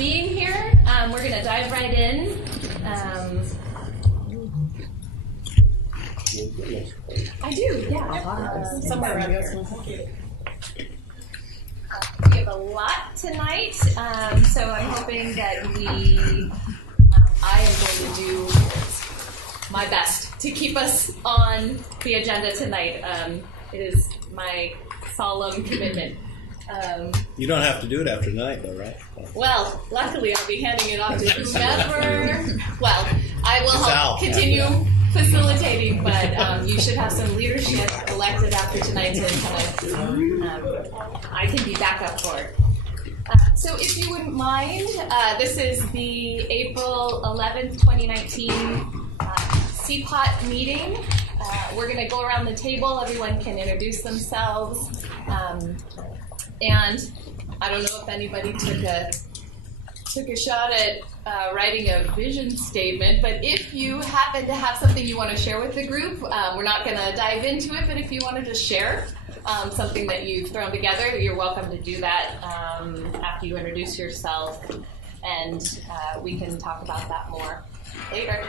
being here. We're going to dive right in. I do, yeah. Somewhere around here. We have a lot tonight, so I'm hoping that I am going to do my best to keep us on the agenda tonight. It is my solemn commitment. You don't have to do it after tonight, though, right? Well, luckily I'll be handing it off to whomever. Well, I will help continue facilitating, but you should have some leadership elected after tonight to kind of, I can be backup for it. So if you wouldn't mind, this is the April 11th, 2019 CPOT meeting. We're going to go around the table. Everyone can introduce themselves. And I don't know if anybody took a shot at writing a vision statement, but if you happen to have something you want to share with the group, we're not going to dive into it, but if you want to just share something that you've thrown together, you're welcome to do that after you introduce yourself, and we can talk about that more later.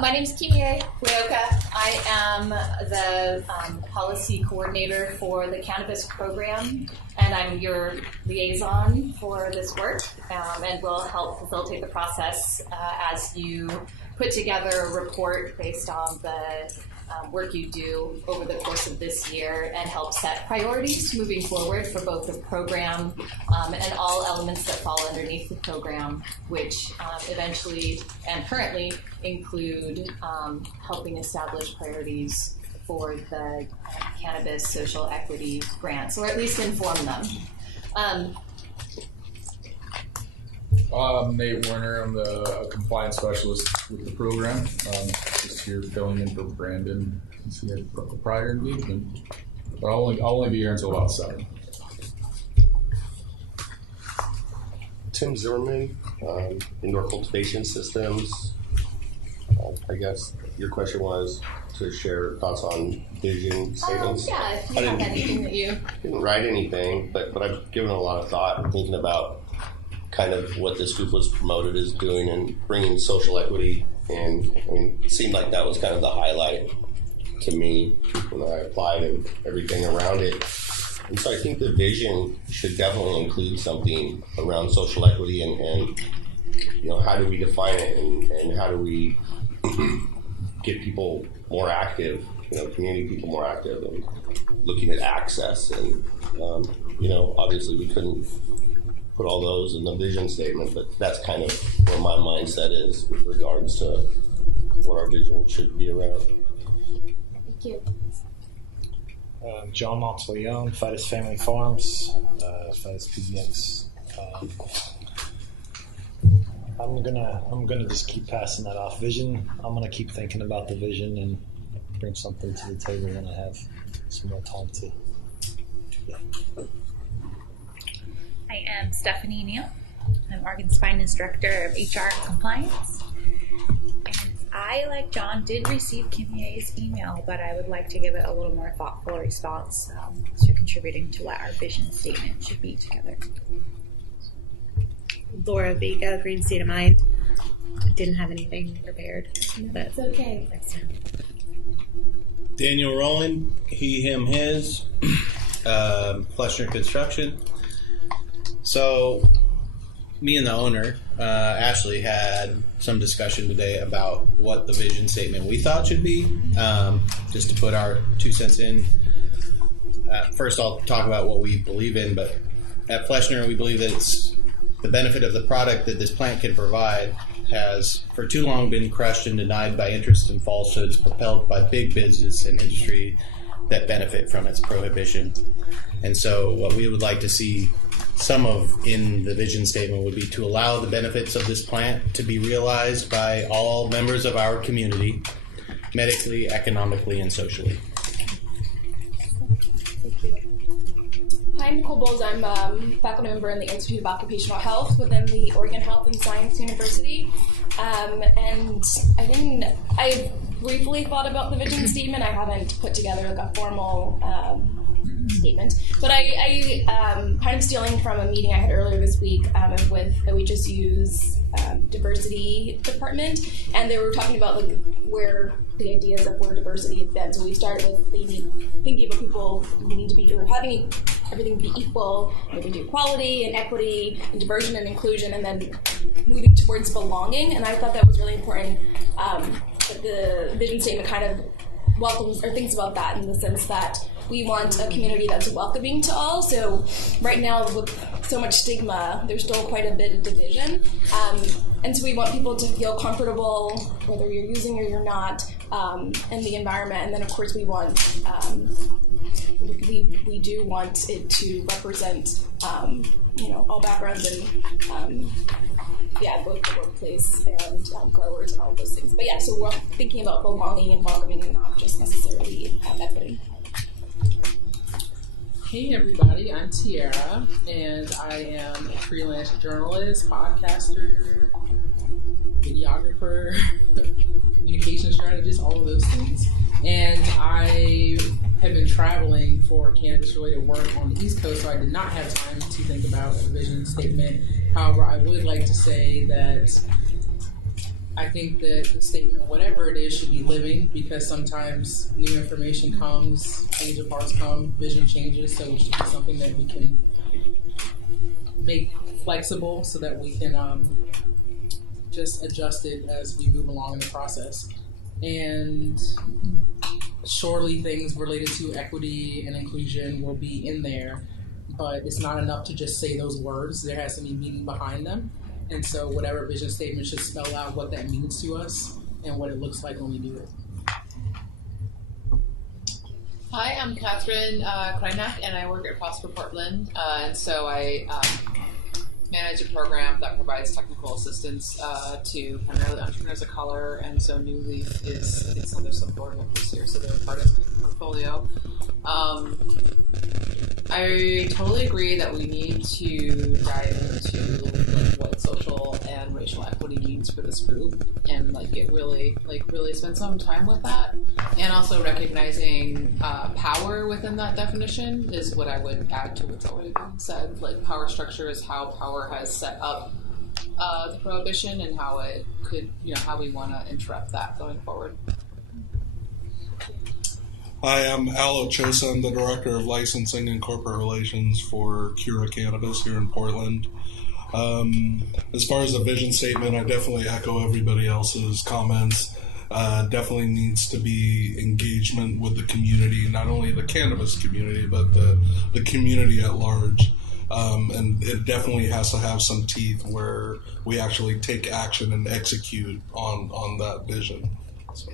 My name is Kimie Ueoka. I am the policy coordinator for the Cannabis program, and I'm your liaison for this work, and will help facilitate the process as you put together a report based on the work you do over the course of this year and help set priorities moving forward for both the program and all elements that fall underneath the program, which eventually and currently include helping establish priorities for the Cannabis social equity grants, or at least inform them. I'm Nate Werner. I'm the compliance specialist with the program. Just here filling in for Brandon since he had a prior engagement. But I'll only be here until about 7. Tim Zimmerman, Indoor Cultivation Systems. I guess your question was to share thoughts on vision statements. Yeah, if you have anything that you... didn't write anything, but I've given a lot of thought and thinking about kind of what this group was promoted as doing and bringing social equity in. I mean, it seemed like that was kind of the highlight to me when I applied and everything around it. And so I think the vision should definitely include something around social equity and you know, how do we define it and how do we get people more active, you know, community people more active and looking at access and, you know, obviously we couldn't put all those in the vision statement, but that's kind of where my mindset is with regards to what our vision should be around. Thank you. John Monteleone, Fidus Family Farms, Fidus PDX. I'm gonna just keep passing that off. Vision. I'm gonna keep thinking about the vision and bring something to the table when I have some more time to. Yeah. I am Stephanie Neal. I'm Oregon's Finance Director of HR and Compliance. And I, like John, did receive Kimie's email, but I would like to give it a little more thoughtful response to contributing to what our vision statement should be together. Laura Vega, Green State of Mind. Didn't have anything prepared. But it's okay. Daniel Rowland, he, him, his, Fleshner Construction. So, me and the owner, Ashley, had some discussion today about what the vision statement we thought should be, just to put our 2 cents in. First, I'll talk about what we believe in, but at Fleshner, we believe that it's the benefit of the product that this plant can provide has for too long been crushed and denied by interest and falsehoods propelled by big business and industry that benefit from its prohibition. And so what we would like to see some of in the vision statement would be to allow the benefits of this plant to be realized by all members of our community, medically, economically, and socially. Thank you. Hi, I'm Nicole Bowles. I'm a faculty member in the Institute of Occupational Health within the Oregon Health and Science University. And I briefly thought about the vision statement. I haven't put together like a formal statement. But I kind of stealing from a meeting I had earlier this week with OHSU's diversity department, and they were talking about like where the ideas of where diversity has been. So we started with thinking about people who need to be, or having everything be equal, moving to equality and equity and diversion and inclusion, and then moving towards belonging. And I thought that was really important. That the vision statement kind of welcomes or thinks about that in the sense that we want a community that's welcoming to all. So right now with so much stigma, there's still quite a bit of division. And so we want people to feel comfortable, whether you're using or you're not, in the environment. And then of course we want, we do want it to represent, all backgrounds and, both the workplace and growers and all of those things. But yeah, so we're thinking about belonging and welcoming and not just necessarily equity. Hey everybody, I'm Tiara, and I am a freelance journalist, podcaster, videographer, communication strategist, all of those things. And I have been traveling for cannabis-related work on the East Coast, so I did not have time to think about a vision statement. However, I would like to say that I think that the statement, whatever it is, should be living, because sometimes new information comes, change of hearts come, vision changes, so it should be something that we can make flexible so that we can just adjust it as we move along in the process. And surely things related to equity and inclusion will be in there, but it's not enough to just say those words. There has to be meaning behind them. And so whatever vision statement should spell out what that means to us and what it looks like when we do it. Hi, I'm Catherine Krynak, and I work at Prosper Portland. And so I manage a program that provides technical assistance to primarily entrepreneurs of color. And so New Leaf is another support this year, so they're part of my portfolio. I totally agree that we need to dive into what social and racial equity means for this group, and really spend some time with that, and also recognizing power within that definition is what I would add to what's already been said. Like, power structure is how power has set up the prohibition and how it could, how we want to interrupt that going forward. Hi, I'm Al Ochoa. I'm the Director of Licensing and Corporate Relations for Cura Cannabis here in Portland. As far as the vision statement, I definitely echo everybody else's comments. Definitely needs to be engagement with the community, not only the cannabis community, but the community at large. And it definitely has to have some teeth where we actually take action and execute on that vision. So.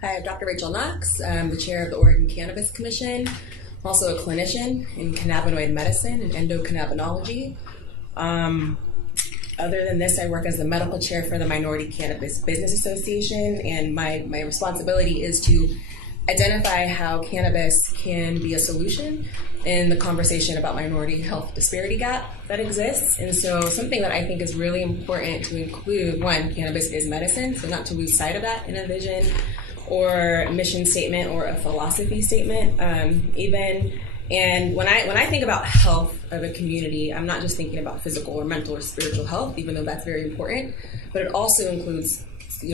Hi, I'm Dr. Rachel Knox. I'm the chair of the Oregon Cannabis Commission. I'm also a clinician in cannabinoid medicine and endocannabinology. Other than this, I work as the medical chair for the Minority Cannabis Business Association, and my responsibility is to identify how cannabis can be a solution in the conversation about minority health disparity gap that exists. And so something that I think is really important to include, one, cannabis is medicine, so not to lose sight of that in a vision or a mission statement or a philosophy statement even. And when I think about health of a community, I'm not just thinking about physical or mental or spiritual health, even though that's very important, but it also includes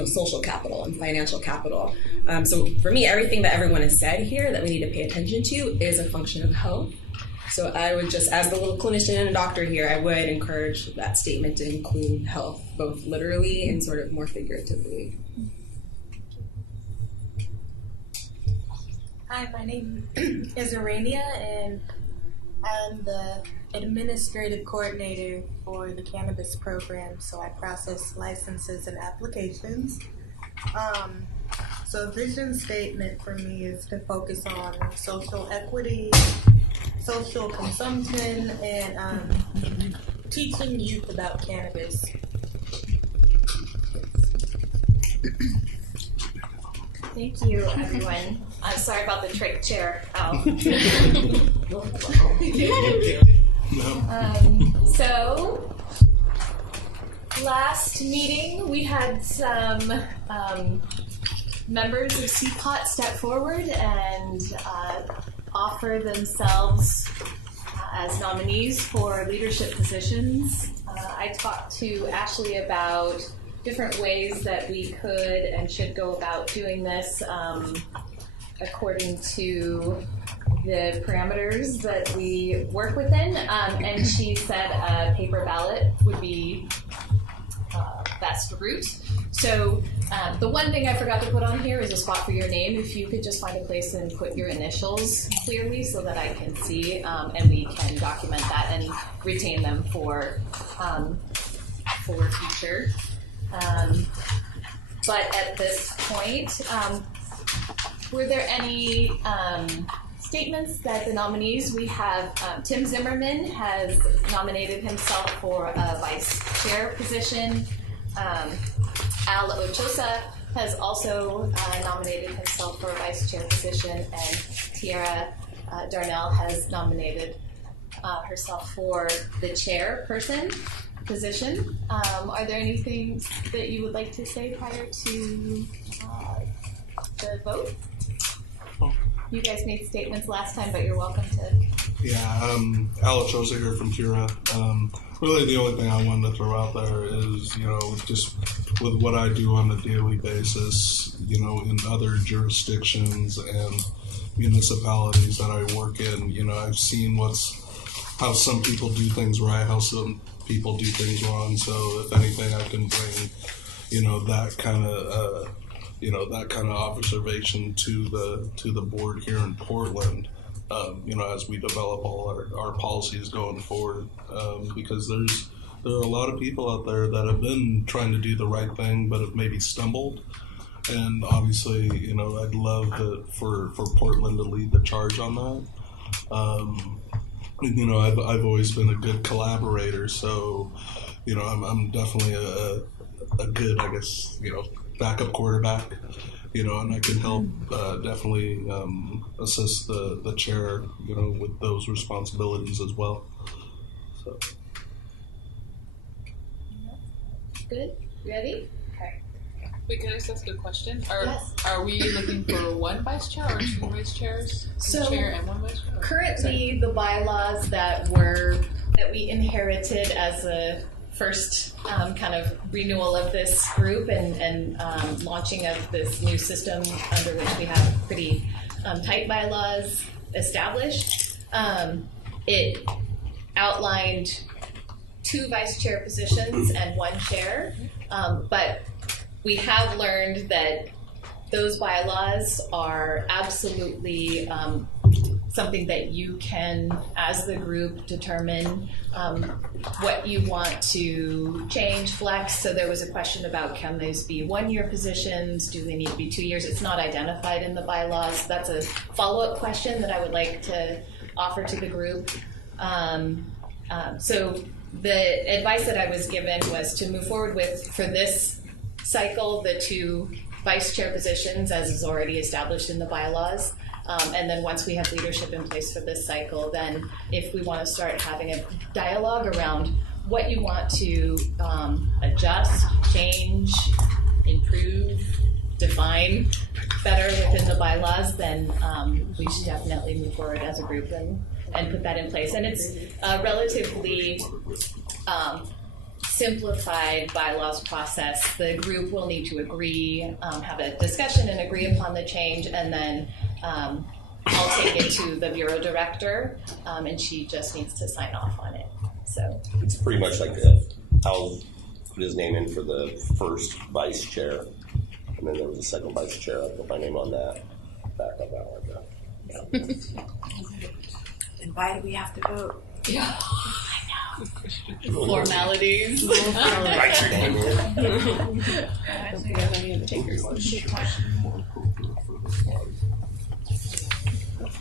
social capital and financial capital. So for me, everything that everyone has said here that we need to pay attention to is a function of health. So I would just, as the little clinician and a doctor here, I would encourage that statement to include health, both literally and sort of more figuratively. Hi, my name is Arania, and I'm the administrative coordinator for the cannabis program, so I process licenses and applications. So a vision statement for me is to focus on social equity, social consumption, and teaching youth about cannabis. Thank you, everyone. I'm sorry about the trick chair, Al. So, last meeting we had some members of CPOT step forward and offer offer themselves as nominees for leadership positions. I talked to Ashley about different ways that we could and should go about doing this according to the parameters that we work within, and she said a paper ballot would be best route. So the one thing I forgot to put on here is a spot for your name. If you could just find a place and put your initials clearly so that I can see, and we can document that and retain them for future. But at this point, were there any statements that the nominees? We have Tim Zimmerman has nominated himself for a vice chair position. Al Ochoa has also nominated himself for a vice chair position, and Tiara Darnell has nominated herself for the chairperson position. Are there anything that you would like to say prior to the vote? You guys made statements last time, but you're welcome to. Yeah, Al Ochoa here from Kira. Really, the only thing I wanted to throw out there is, just with what I do on a daily basis, in other jurisdictions and municipalities that I work in, I've seen how some people do things right, how some people do things wrong. So if anything, I can bring, that kind of observation to the board here in Portland. As we develop all our policies going forward, because there are a lot of people out there that have been trying to do the right thing, but have maybe stumbled. And obviously, I'd love for Portland to lead the charge on that. I've always been a good collaborator, so I'm definitely a good, I guess, backup quarterback. And I can help definitely assist the chair, with those responsibilities as well. So. Good. Ready? Okay. Wait, can I just ask a question? Yes. Are we looking for one vice chair or two vice chairs? So chair and one vice chair? Currently, the bylaws that we inherited as a first kind of renewal of this group and launching of this new system under which we have pretty tight bylaws established. It outlined 2 vice chair positions and 1 chair, but we have learned that those bylaws are absolutely something that you can, as the group, determine what you want to change, flex. So there was a question about, can these be 1-year positions? Do they need to be 2 years? It's not identified in the bylaws. That's a follow-up question that I would like to offer to the group. So the advice that I was given was to move forward with, for this cycle, the 2 vice chair positions as is already established in the bylaws. And then once we have leadership in place for this cycle, then if we want to start having a dialogue around what you want to adjust, change, improve, define better within the bylaws, then we should definitely move forward as a group and put that in place. And it's a relatively simplified bylaws process. The group will need to agree, have a discussion and agree upon the change, and then I'll take it to the bureau director, and she just needs to sign off on it. So it's pretty much like I'll put his name in for the first vice chair, and then there was a second vice chair. I'll put my name on that. Back up that like that. And why do we have to vote? Yeah. Formalities. Write your name in.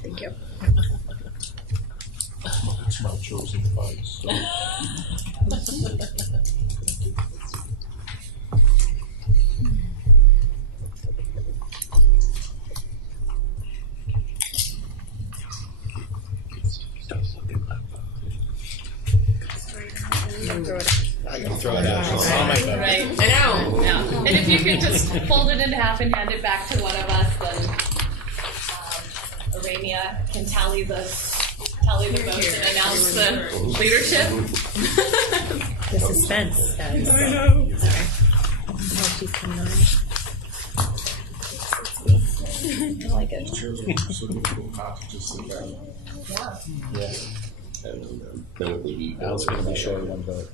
Thank you. It's my chosen vice. So. I can throw it out. Right. I know. Yeah. And if you could just fold it in half and hand it back to one of us, then Lorania can tally the votes and announce the leadership. The suspense. I know. Sorry. Oh, she's coming on. I like it. Chairs are so difficult not to just sit down. Yeah. Al's going to be short one vote.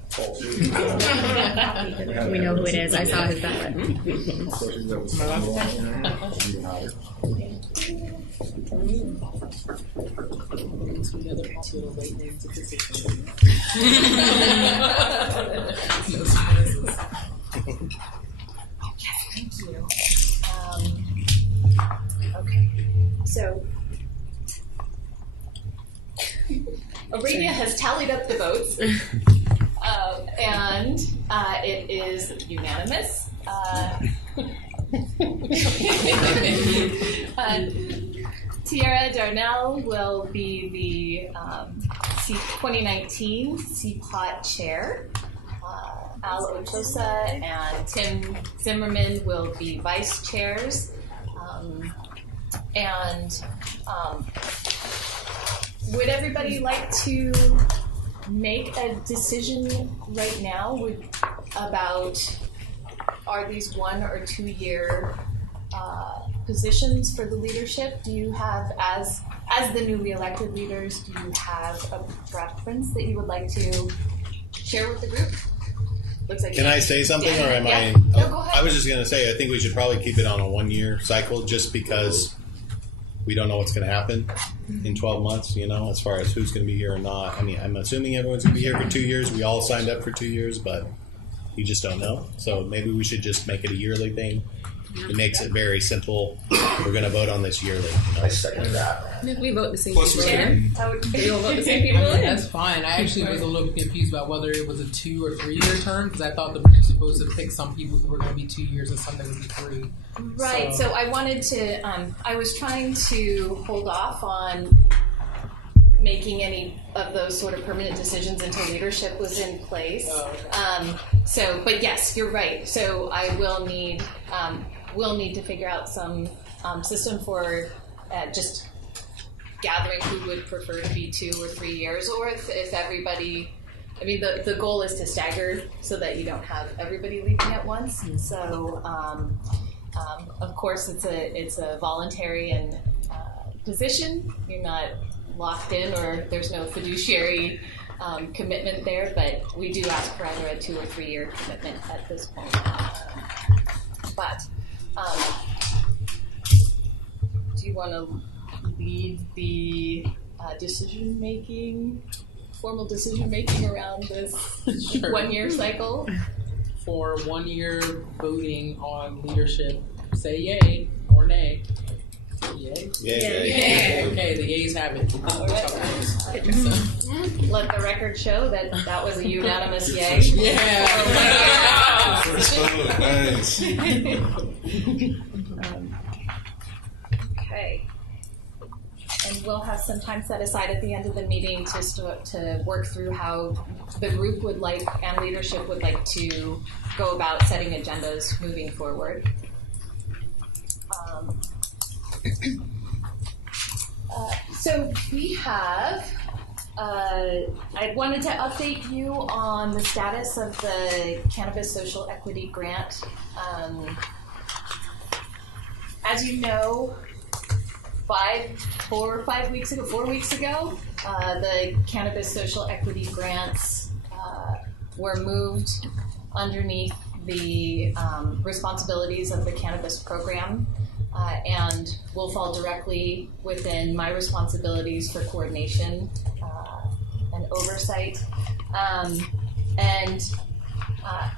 We know who it is. I saw his ballot. Especially that was even higher. Thank you. Okay, so Arabia has tallied up the votes, and it is unanimous. Tiara Darnell will be the 2019 CPOT chair. Al Ochoa and Tim Zimmerman will be vice chairs. Would everybody like to make a decision right now about are these 1 or 2 year positions for the leadership? Do you have, as the newly elected leaders, do you have a preference that you would like to share with the group? Looks like Can I say something, or am I? No, go ahead. I was just going to say, I think we should probably keep it on a 1 year cycle, just because we don't know what's going to happen in 12 months, as far as who's going to be here or not. I mean, I'm assuming everyone's going to be here for 2 years. We all signed up for 2 years, but you just don't know. So maybe we should just make it a yearly thing. It makes it very simple. We're going to vote on this yearly. I second that. We vote the same Plus we people. can, We all vote the same people. in. That's fine. I actually was a little confused about whether it was a 2 or 3 year term because I thought that we were supposed to pick some people who were going to be 2 years and some that would be 3. Right. So I wanted to. I was trying to hold off on making any of those sort of permanent decisions until leadership was in place. Oh, okay. But yes, you're right. So I will need. We'll need to figure out some system for just gathering who would prefer to be 2 or 3 years, or if everybody. I mean, the goal is to stagger so that you don't have everybody leaving at once. So, of course, it's a voluntary and position. You're not locked in, or there's no fiduciary commitment there. But we do ask for either a 2 or 3 year commitment at this point. But do you want to lead the formal decision making around this Sure. 1 year cycle? For 1 year voting on leadership, say yay or nay. Yay? Yeah. Okay, the yays have it. All right. Let the record show that was a unanimous yay. Yeah. first vote, nice. Okay. And we'll have some time set aside at the end of the meeting to work through how the group would like and leadership would like to go about setting agendas moving forward. So we have, I wanted to update you on the status of the Cannabis Social Equity Grant. As you know, 4 weeks ago, the Cannabis Social Equity Grants were moved underneath the responsibilities of the Cannabis program and will fall directly within my responsibilities for coordination and oversight.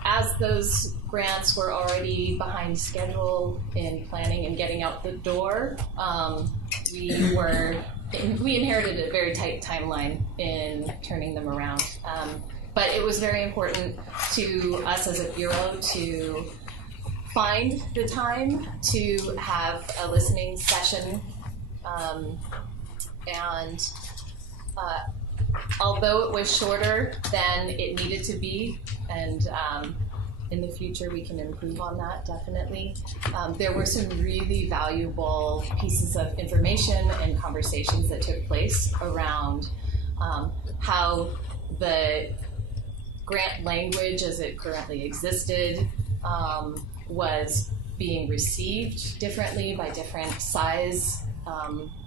As those grants were already behind schedule in planning and getting out the door, we inherited a very tight timeline in turning them around. But it was very important to us as a bureau to find the time to have a listening session. Although it was shorter than it needed to be, and in the future we can improve on that, definitely. There were some really valuable pieces of information and conversations that took place around how the grant language as it currently existed was being received differently by different size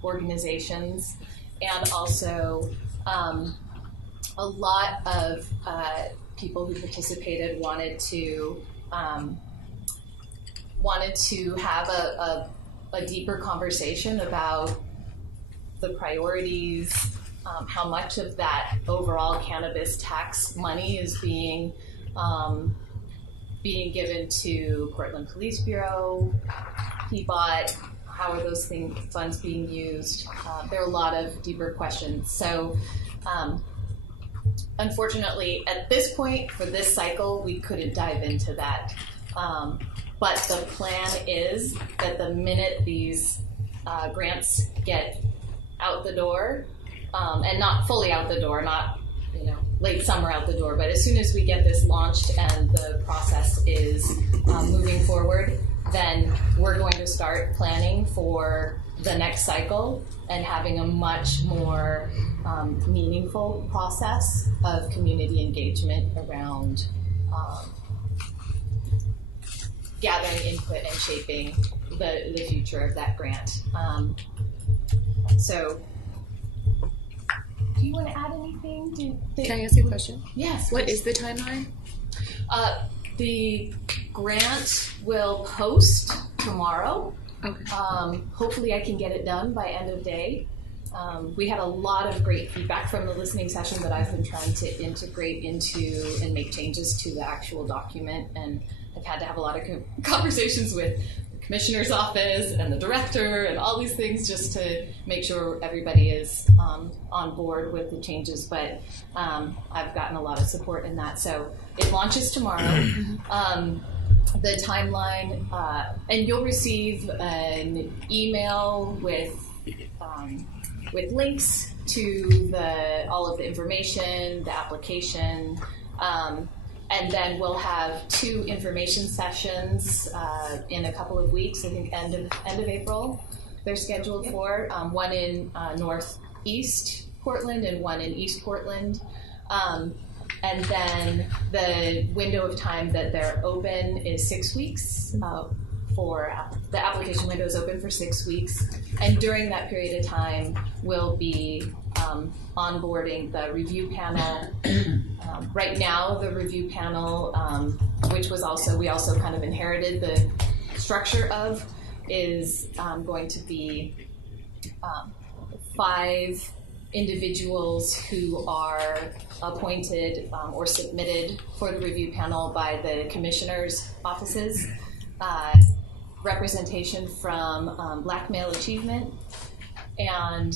organizations, and also a lot of people who participated wanted to have a deeper conversation about the priorities, how much of that overall cannabis tax money is being given to Portland Police Bureau, CPOT, how are those funds being used? There are a lot of deeper questions. So unfortunately, at this point, for this cycle, we couldn't dive into that. But the plan is that the minute these grants get out the door, and not fully out the door, not late summer out the door, but as soon as we get this launched and the process is moving forward, then we're going to start planning for the next cycle and having a much more meaningful process of community engagement around gathering input and shaping the future of that grant. So, do you want to add anything? Can I ask you a question? Yes. What is the timeline? The grant will post tomorrow. Okay. Hopefully I can get it done by end of day. We had a lot of great feedback from the listening session that I've been trying to integrate into and make changes to the actual document, and I've had to have a lot of conversations with the commissioner's office and the director and all these things just to make sure everybody is on board with the changes, but I've gotten a lot of support in that. So it launches tomorrow. The timeline, and you'll receive an email with links to all of the information, the application, and then we'll have 2 information sessions in a couple of weeks. I think end of April they're scheduled for. One in northeast Portland and one in East Portland. And then the window of time that they're open is 6 weeks. For the application window is open for 6 weeks, and during that period of time, we'll be onboarding the review panel. Right now, the review panel, which was we also kind of inherited the structure of, is going to be 5 individuals who are appointed or submitted for the review panel by the commissioner's offices. Representation from Black Male Achievement, and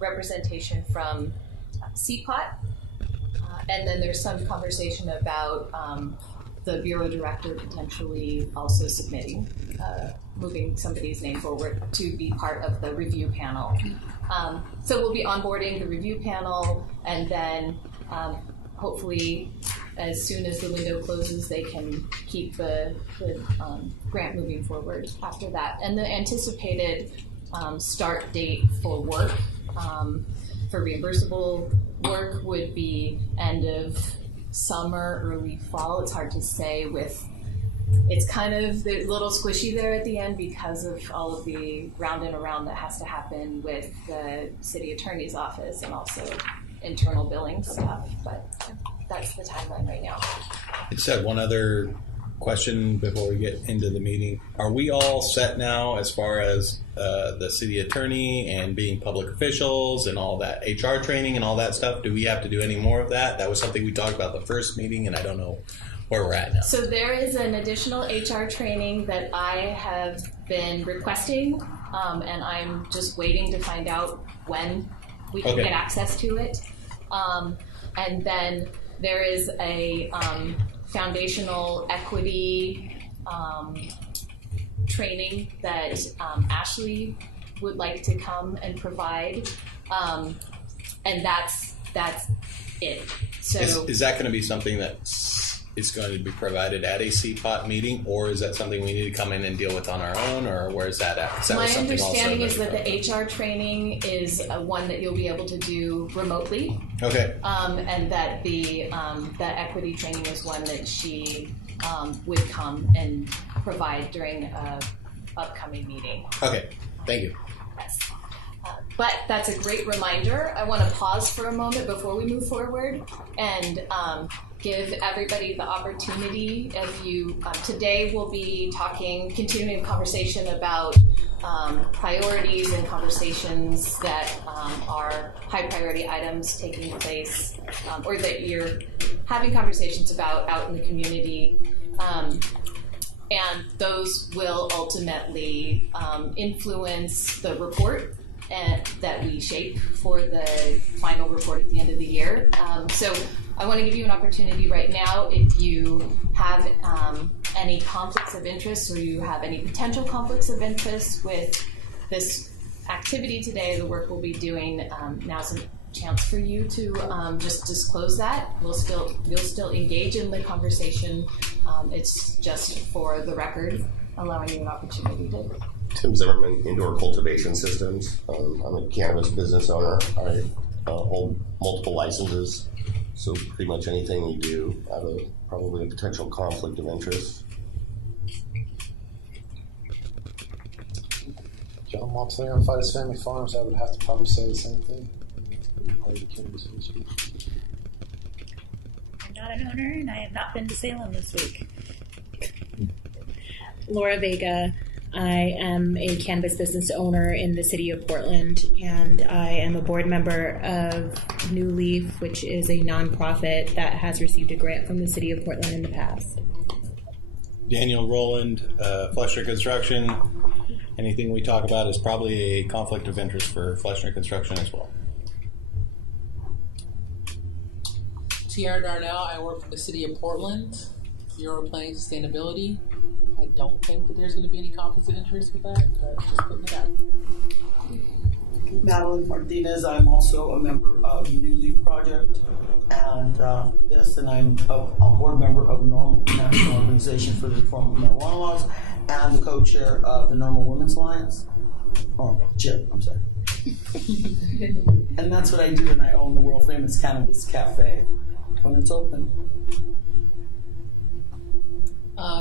representation from CPOT, and then there's some conversation about the bureau director potentially also submitting, moving somebody's name forward to be part of the review panel. So we'll be onboarding the review panel, and then hopefully as soon as the window closes, they can keep the grant moving forward after that. And the anticipated start date for work, for reimbursable work, would be end of summer, early fall. It's hard to say it's kind of a little squishy there at the end because of all of the round and around that has to happen with the city attorney's office and also internal billing stuff, but that's the timeline right now. I just had one other question before we get into the meeting. Are we all set now as far as the city attorney and being public officials and all that HR training and all that stuff? Do we have to do any more of that? That was something we talked about the first meeting, and I don't know where we're at now. So there is an additional HR training that I have been requesting, and I'm just waiting to find out when we can get access to it. And then there is a foundational equity training that Ashley would like to come and provide, and that's it. So is that going to be something that is going to be provided at a CPOT meeting, or is that something we need to come in and deal with on our own, or where's that at? My understanding is that the HR training is one that you'll be able to do remotely. Okay. And that the equity training is one that she would come and provide during a upcoming meeting. Okay, thank you. Yes. But that's a great reminder. I want to pause for a moment before we move forward and give everybody the opportunity. If you today we'll be continuing a conversation about priorities and conversations that are high priority items taking place, or that you're having conversations about out in the community. And those will ultimately influence the report that we shape for the final report at the end of the year. So I want to give you an opportunity right now. If you have any conflicts of interest, or you have any potential conflicts of interest with this activity today, the work we'll be doing, now's a chance for you to just disclose that. You'll still engage in the conversation. It's just for the record, allowing you an opportunity to. Tim Zimmerman, Indoor Cultivation Systems. I'm a cannabis business owner. I hold multiple licenses, so pretty much anything we do, I have probably a potential conflict of interest. John Montclair on Fighters Family Farms, I would have to probably say the same thing. Part of the cannabis industry. I'm not an owner, and I have not been to Salem this week. Laura Vega. I am a cannabis business owner in the city of Portland, and I am a board member of New Leaf, which is a nonprofit that has received a grant from the city of Portland in the past. Daniel Rowland, Fleshner Construction. Anything we talk about is probably a conflict of interest for Fleshner Construction as well. Tiara Darnell, I work for the city of Portland, Bureau of Planning and Sustainability. I don't think that there's going to be any conflicts of interest with that, but just putting it out. Madeline Martinez, I'm also a member of New Leaf Project, and I'm a board member of NORMAL, National Organization for the Reform of Marijuana Laws, and the co-chair of the Normal Women's Alliance. Chair, I'm sorry. And that's what I do, and I own the world famous Cannabis Cafe when it's open.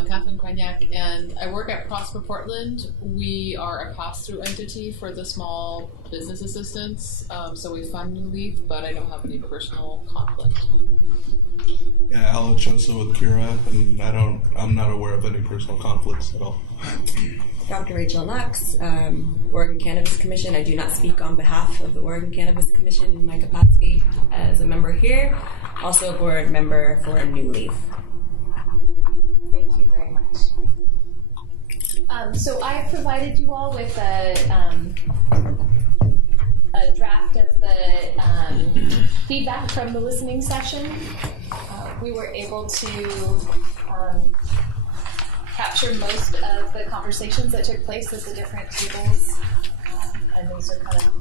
Catherine Krajniak, and I work at Prosper Portland. We are a pass-through entity for the small business assistance, so we fund New Leaf, but I don't have any personal conflict. Yeah, Alo Chosa with Kira, and I'm not aware of any personal conflicts at all. Dr. Rachel Knox, Oregon Cannabis Commission. I do not speak on behalf of the Oregon Cannabis Commission in my capacity as a member here. Also a board member for New Leaf. Thank you very much. So I provided you all with a draft of the feedback from the listening session. We were able to capture most of the conversations that took place at the different tables, and these are kind of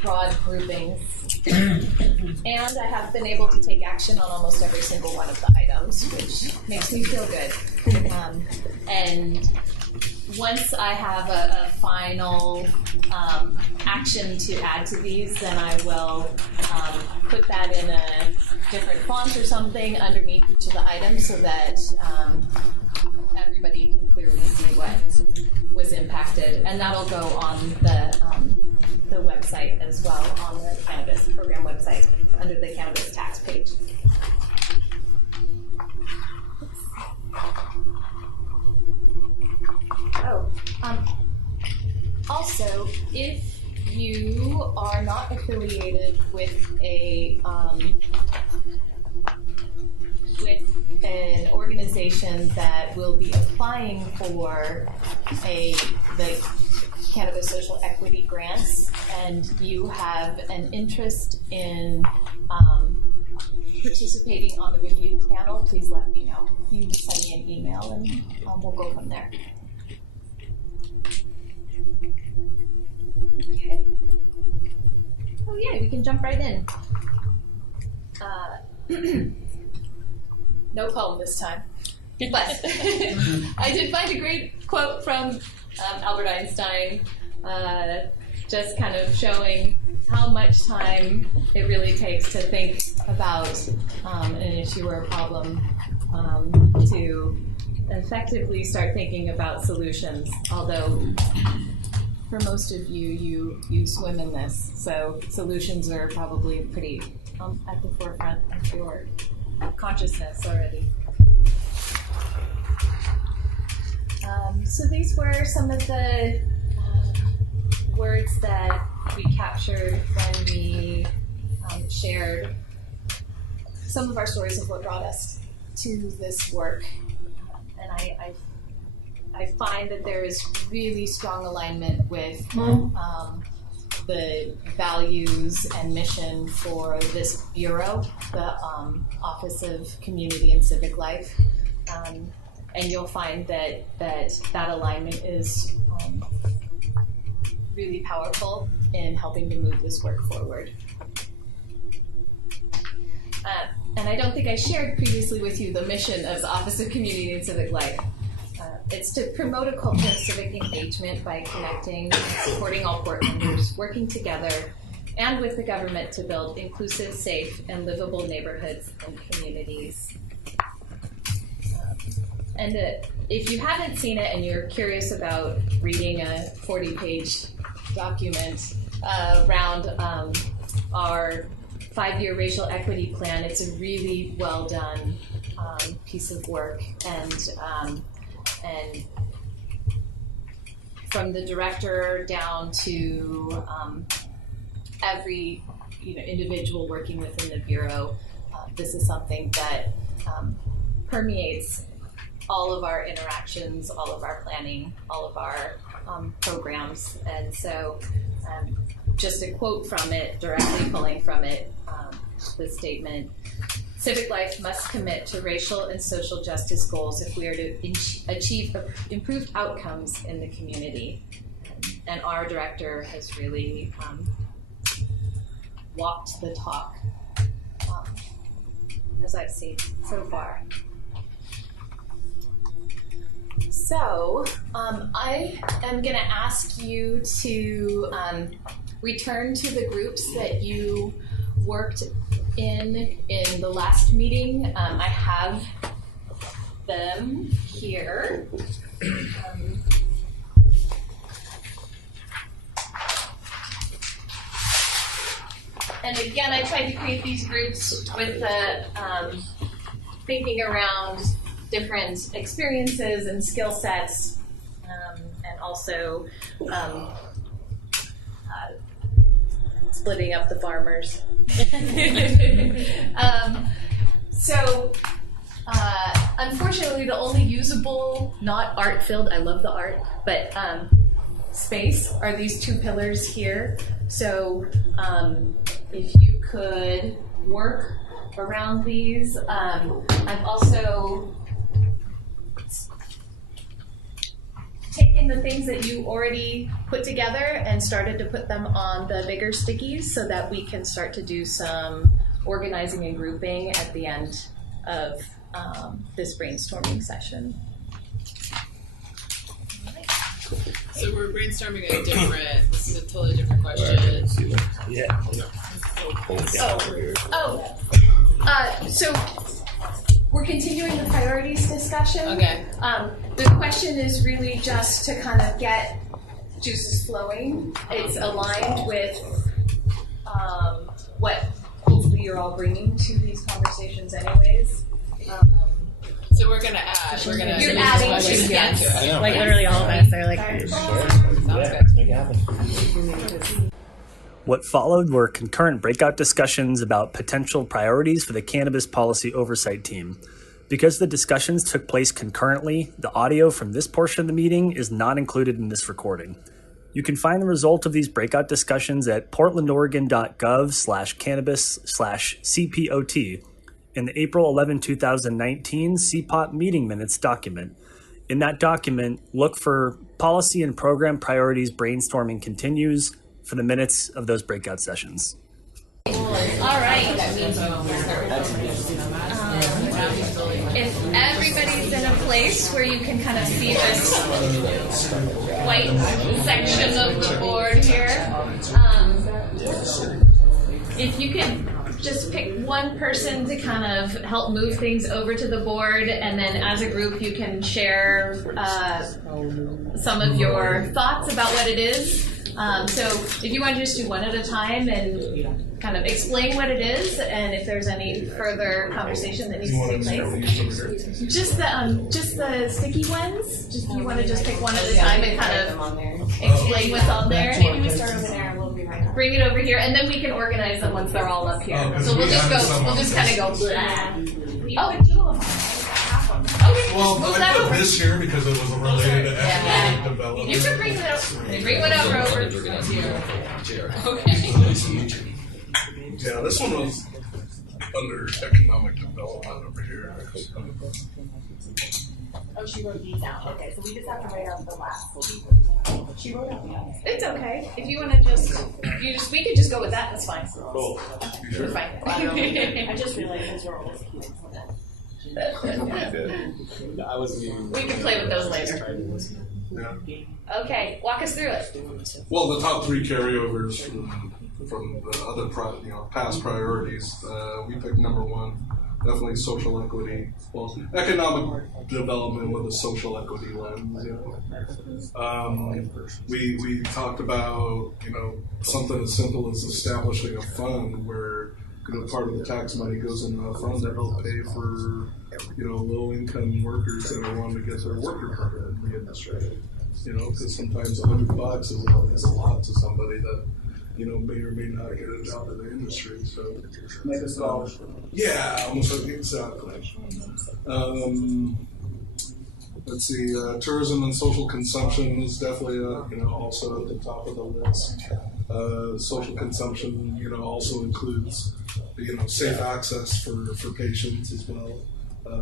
broad groupings. And I have been able to take action on almost every single one of the items, which makes me feel good. And once I have a final action to add to these, then I will put that in a different font or something underneath each of the items so that everybody can clearly see what was impacted. And that'll go on the website as well, on the Cannabis program website under the Cannabis tax page. Also, if you are not affiliated with an organization that will be applying for the Cannabis Social Equity Grants, and you have an interest in participating on the review panel, please let me know. You can just send me an email and we'll go from there. Okay. Oh yeah, we can jump right in. No poem this time. But I did find a great quote from Albert Einstein, just kind of showing how much time it really takes to think about an issue or a problem to effectively start thinking about solutions. Although for most of you swim in this, so solutions are probably pretty at the forefront of your consciousness already. So these were some of the words that we captured when we shared some of our stories of what brought us to this work. And I find that there is really strong alignment with the values and mission for this bureau, the Office of Community and Civic Life. And you'll find that alignment is really powerful in helping to move this work forward. And I don't think I shared previously with you the mission of the Office of Community and Civic Life. It's to promote a culture of civic engagement by connecting and supporting all Portlanders, working together and with the government to build inclusive, safe, and livable neighborhoods and communities. And if you haven't seen it and you're curious about reading a 40-page document around our 5-year racial equity plan, it's a really well done piece of work, and from the director down to every individual working within the bureau, this is something that permeates all of our interactions, all of our planning, all of our programs. And so just a quote from it, directly pulling from it, the statement, civic life must commit to racial and social justice goals if we are to achieve improved outcomes in the community. And our director has really walked the talk, as I've seen so far. So I am going to ask you to return to the groups that you worked in the last meeting. I have them here. And again, I tried to create these groups with the thinking around different experiences and skill sets, and also splitting up the farmers. So unfortunately, the only usable, not art-filled, I love the art, but space are these two pillars here. So if you could work around these. I've also taken the things that you already put together and started to put them on the bigger stickies so that we can start to do some organizing and grouping at the end of this brainstorming session. So we're brainstorming a different, this is a totally different question. So we're continuing the priorities discussion. Okay. The question is really just to kind of get juices flowing. It's aligned with what hopefully you're all bringing to these conversations anyways. So we're going to add. We're going to. You're adding to yes. it. Like literally all of us are like. Sounds good. Let's make it happen. What followed were concurrent breakout discussions about potential priorities for the Cannabis Policy Oversight Team. Because the discussions took place concurrently, the audio from this portion of the meeting is not included in this recording. You can find the result of these breakout discussions at portlandoregon.gov/cannabis/CPOT in the April 11, 2019 CPOT meeting minutes document. In that document, look for policy and program priorities brainstorming continues for the minutes of those breakout sessions. right. If everybody's in a place where you can kind of see this white section of the board here, if you can just pick one person to kind of help move things over to the board, and then as a group you can share some of your thoughts about what it is. So if you want to just do one at a time and kind of explain what it is, and if there's any further conversation that needs to take place. Just the sticky ones. Just you want to just pick one at a time and kind of explain what's on there. Maybe we start over there and we'll be right back. Bring it over here, and then we can organize them once they're all up here. So we'll just go. We'll just kind of go. Oh. Okay, well, move I that put over. this here because it was related to economic development. You can bring it over. Bring one over. Okay. Yeah, this one was under economic development over here. Oh, she wrote these out. Okay, so we just have to write out the last. She wrote out the others. It's okay. If you want to we could just go with that. That's fine. Cool. We're fine. I just realized those were all We can play with those later. Yeah. Okay, walk us through it. Well, the top three carryovers from the other past priorities, we picked number one, definitely social equity. Well, economic development with a social equity lens. We talked about something as simple as establishing a fund where part of the tax money goes into a fund to help pay for low-income workers that are wanting to get their worker permit in the industry. Because sometimes $100 is a lot to somebody that may or may not get a job in the industry. So Make a scholarship. yeah, almost exactly. Let's see. Tourism and social consumption is definitely also at the top of the list. Social consumption, also includes safe access for patients as well.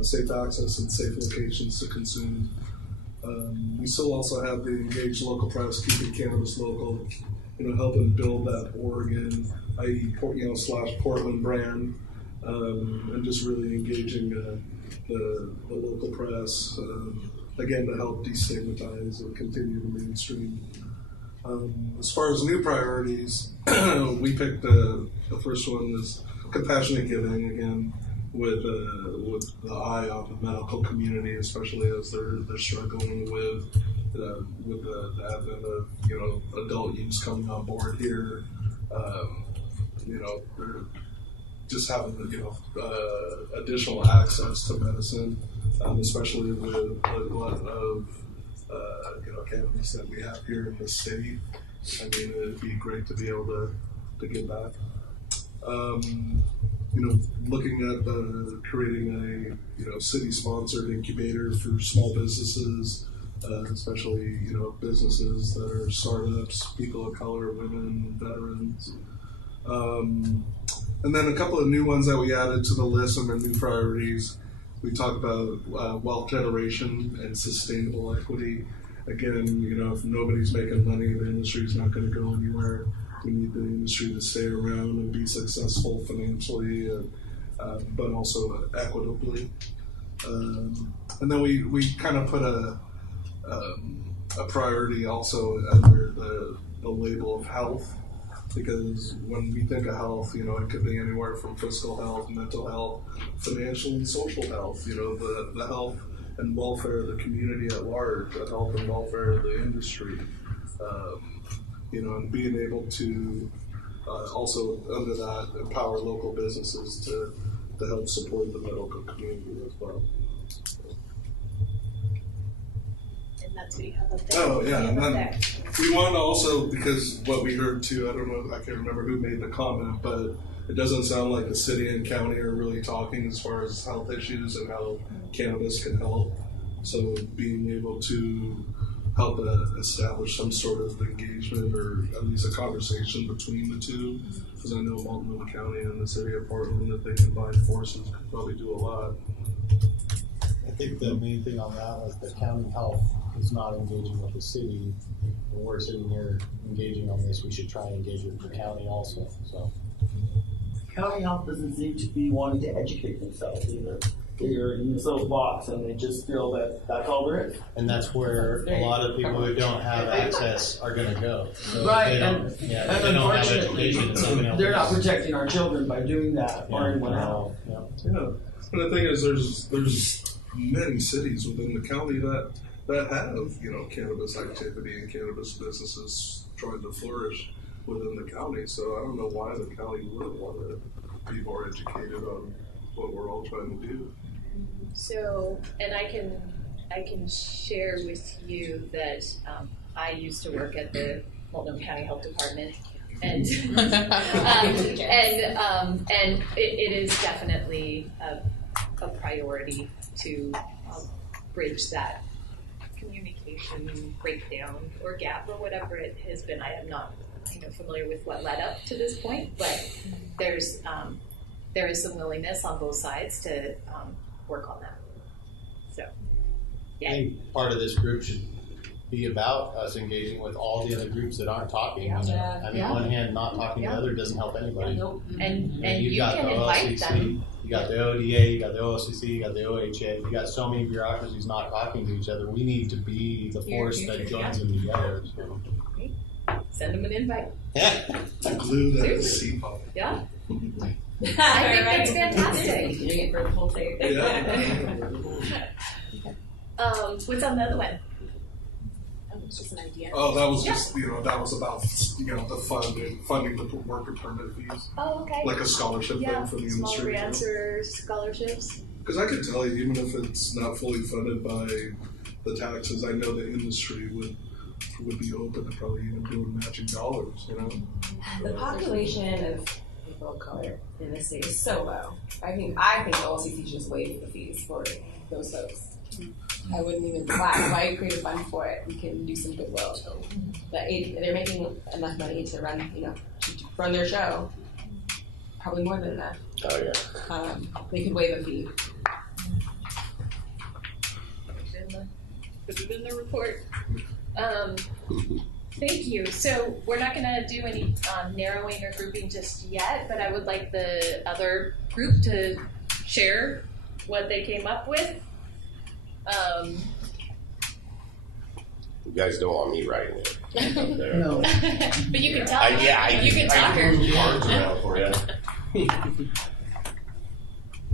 Safe access and safe locations to consume. We still also have the engaged local press, keeping cannabis local, helping build that Oregon, i.e. Portland brand, and just really engaging the local press, again, to help destigmatize and continue to mainstream. As far as new priorities, we picked the first one is compassionate giving, again, with the eye on the medical community, especially as they're struggling with the advent of adult use coming on board here. They're just having additional access to medicine, especially with a lot of cannabis that we have here in the city. I mean, it'd be great to be able to give back. Looking at creating a city-sponsored incubator for small businesses, especially businesses that are startups, people of color, women, veterans. And then a couple of new ones that we added to the list under new priorities. We talked about wealth generation and sustainable equity. Again, if nobody's making money, the industry's not going to go anywhere. We need the industry to stay around and be successful financially, but also equitably. And then we kind of put a priority also under the label of health, because when we think of health, it could be anywhere from physical health, mental health, financial and social health, the health and welfare of the community at large, the health and welfare of the industry, and being able to also under that empower local businesses to help support the medical community as well. And that's what you have up there. Oh yeah, and then we want to also, because what we heard too, I can't remember who made the comment, but it doesn't sound like the city and county are really talking as far as health issues and how cannabis can help. So being able to help establish some sort of engagement or at least a conversation between the two, because I know Multnomah County and the city of Portland, if they combine forces, could probably do a lot. I think the main thing on that was the county health is not engaging with the city. When we're sitting here engaging on this, we should try and engage with the county also. So county health doesn't seem to be wanting to educate themselves either. They're in this little box and they just feel that that's all there is. And that's where a lot of people who don't have access are going to go. So Right, They don't, and they don't have education. It's not gonna help they're not them. protecting our children by doing that or anyone else. Yeah, and the thing is, there's many cities within the county that have cannabis activity and cannabis businesses trying to flourish within the county. So I don't know why the county wouldn't want to be more educated on what we're all trying to do. So, and I can share with you that I used to work at the Multnomah County Health Department, and it is definitely a priority to bridge that communication breakdown or gap or whatever it has been. I am not familiar with what led up to this point, but there is some willingness on both sides to work on that. So, I think part of this group should be about us engaging with all the other groups that aren't talking. One hand not talking to the other doesn't help anybody. And you've you got can the invite OCC, them. you got the ODA, you got the OSCC, you got the OHA. You got so many bureaucracies not talking to each other. We need to be the force that joins them together. So. Send them an invite. Glue that CPOT. Yeah. I think that's fantastic. Doing it for the whole thing. What's on the other one? It's just an idea. Oh, that was just that was about the funding the worker permit fees. Oh, okay. Like a scholarship thing for the small industry. grants or scholarships. Because I can tell you, even if it's not fully funded by the taxes, I know the industry would be open to probably even doing matching dollars. The population of people of color in this state is so low. I think the OLCC should just waive the fees for those folks. I wouldn't even why create a fund for it? We can do some goodwill. They're making enough money to run their show. Probably more than that. Oh yeah. They could waive a fee. Put it in the report. Thank you. So we're not going to do any narrowing or grouping just yet, but I would like the other group to share what they came up with. You guys don't want me writing it. Okay. No. But you can tell. You can talk her. Cards around for you.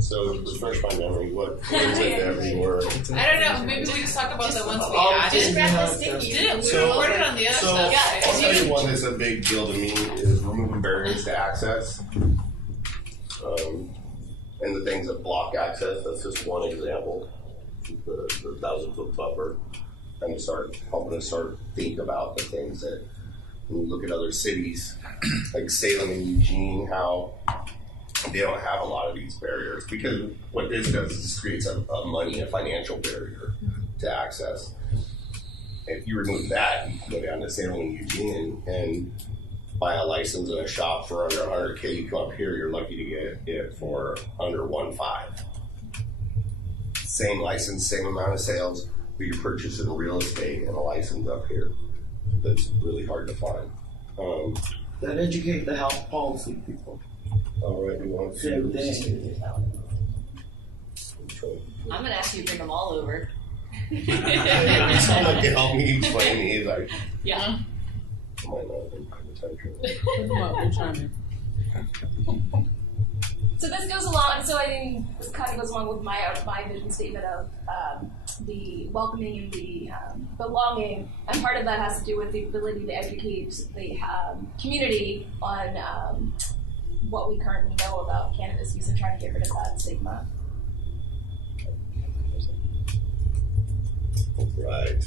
So, refresh my memory. What is it that we were? I don't know. Maybe we just talk about the ones we Just added. grab the sticky. We recorded on the other stuff. I'll tell you one that's a big deal to me is removing barriers to access. And the things that block access. That's just one example. The 1,000-foot buffer. I'm going to start think about the things that when you look at other cities like Salem and Eugene, how they don't have a lot of these barriers, because what this does is this creates a financial barrier to access. If you remove that, you can go down to Salem and Eugene and buy a license in a shop for under $100K. You come up here, you're lucky to get it for under $1.5. Same license, same amount of sales, but you're purchasing real estate and a license up here. That's really hard to find. That educate the health policy people. All right, we want Same to. thing. I'm going to ask you to bring them all over. Someone can help me explain these. Yeah. I might not have been paying attention. So this goes along. So I think this kind of goes along with my vision statement of the welcoming and the belonging, and part of that has to do with the ability to educate the community on what we currently know about cannabis use and trying to get rid of that stigma. Right.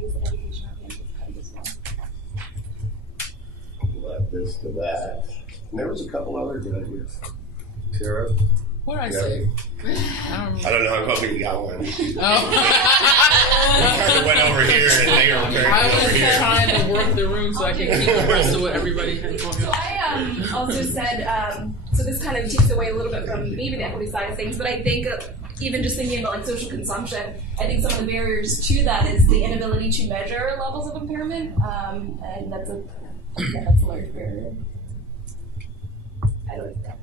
Use and education on cannabis as well. Let this to that. And there was a couple other good ideas. Sarah? What did I say? I don't know. I'm hoping you got one. Oh. I kind of went over here and they were very I over was here. trying to work the room so I can keep the rest of what everybody had going So I also said, so this kind of takes away a little bit from maybe the equity side of things, but I think even just thinking about like social consumption, I think some of the barriers to that is the inability to measure levels of impairment, and that's a large barrier. I like that.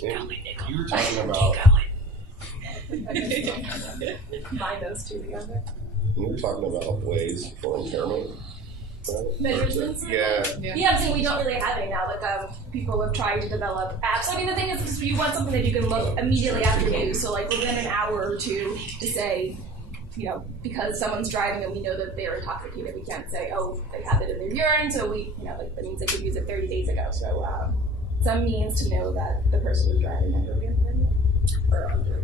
You were talking about. Combine those two together. You were talking about ways for impairment. Right? Measurements? Yeah. I'm saying we don't really have any now. Like people have tried to develop apps. I mean, the thing is you want something that you can look immediately after use. So like within an hour or two to say, because someone's driving and we know that they're intoxicated, we can't say, oh, they have it in their urine, so that means they could use it 30 days ago. So some means to know that the person was driving under the impairment or under.